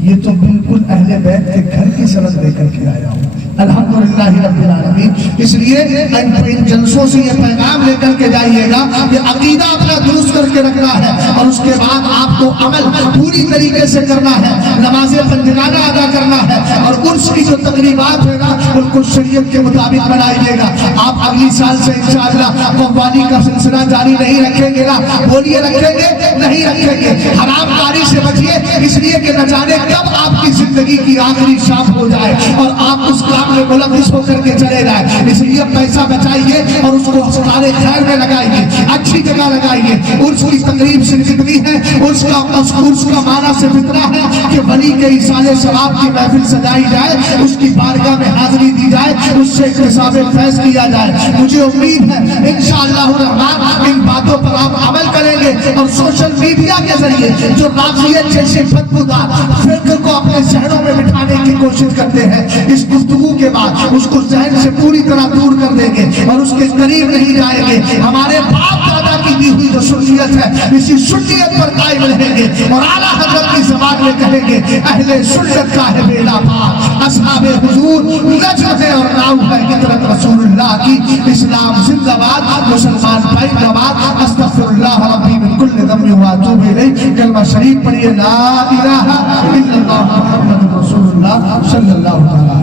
یہ تو بالکل اہل بیت کے گھر کی سند لے کر کے آیا ہوں الحمدللہ رب العالمین اس لیے ان جلسوں سے یہ پیغام لے کر کے جائیے گا کہ عقیدہ اپنا درست کر کے رکھنا ہے اور اس کے بعد آپ کو عمل پوری طریقے سے کرنا ہے نماز پنجگانہ ادا کرنا ہے اور عرس کی جو تقریبات ہے نا ان کو شریعت کے مطابق بنائیے گا آپ اگلی سال سے انشاءاللہ قوالی کا سلسلہ جاری نہیں رکھیں گے نا بولیے رکھیں گے نہیں رکھیں گے حرام کاری سے بچیے اس لیے کہ نہ جانے کب آپ کی زندگی کی آخری شام ہو جائے اور آپ اس کام میں ملوث ہو کر کے چلے جائیں اس لیے پیسہ بچائیے اور اس کو ہسپتال خیر میں لگائیے اچھی جگہ لگائیے عرس کی تقریب سے کتنی ہے عرس کا معنی سے اتنا ہے کہ ولی کے ایصال ثواب کی محفل سجائی جائے اس کی بارگاہ میں حاضری دی جائے اس سے اکتساب فیض کیا جائے مجھے امید ہے انشاءاللہ الرحمن ان باتوں پر آپ عمل کریں گے اور سوشل میڈیا کے ذریعے جو راضیت جیسے بدبودار فکر کو اپنے ذہنوں میں بٹھانے کی کوشش کرتے ہیں اس گفتگو کے بعد اس کو ذہن سے پوری طرح دور کر دیں گے اور اس کے قریب نہیں جائیں گے ہمارے باپ دادا کی دی ہوئی جو سنیت ہے اسی سنیت پر قائم رہیں گے اور اعلیٰ حضرت کی زبان میں کہیں گے اہل سنت کا ہے بیڑا پار اصحاب حضور نجم ہے اور ناؤ ہے عطرت رسول اللہ کی اسلام زندہ باد مسلمان بھائی زباد استغفر اللہ ربی من کل ذنب واتوب الیہ کلمہ شریف پڑھیے لا الہ الا اللہ محمد رسول اللہ صلی اللہ علیہ وسلم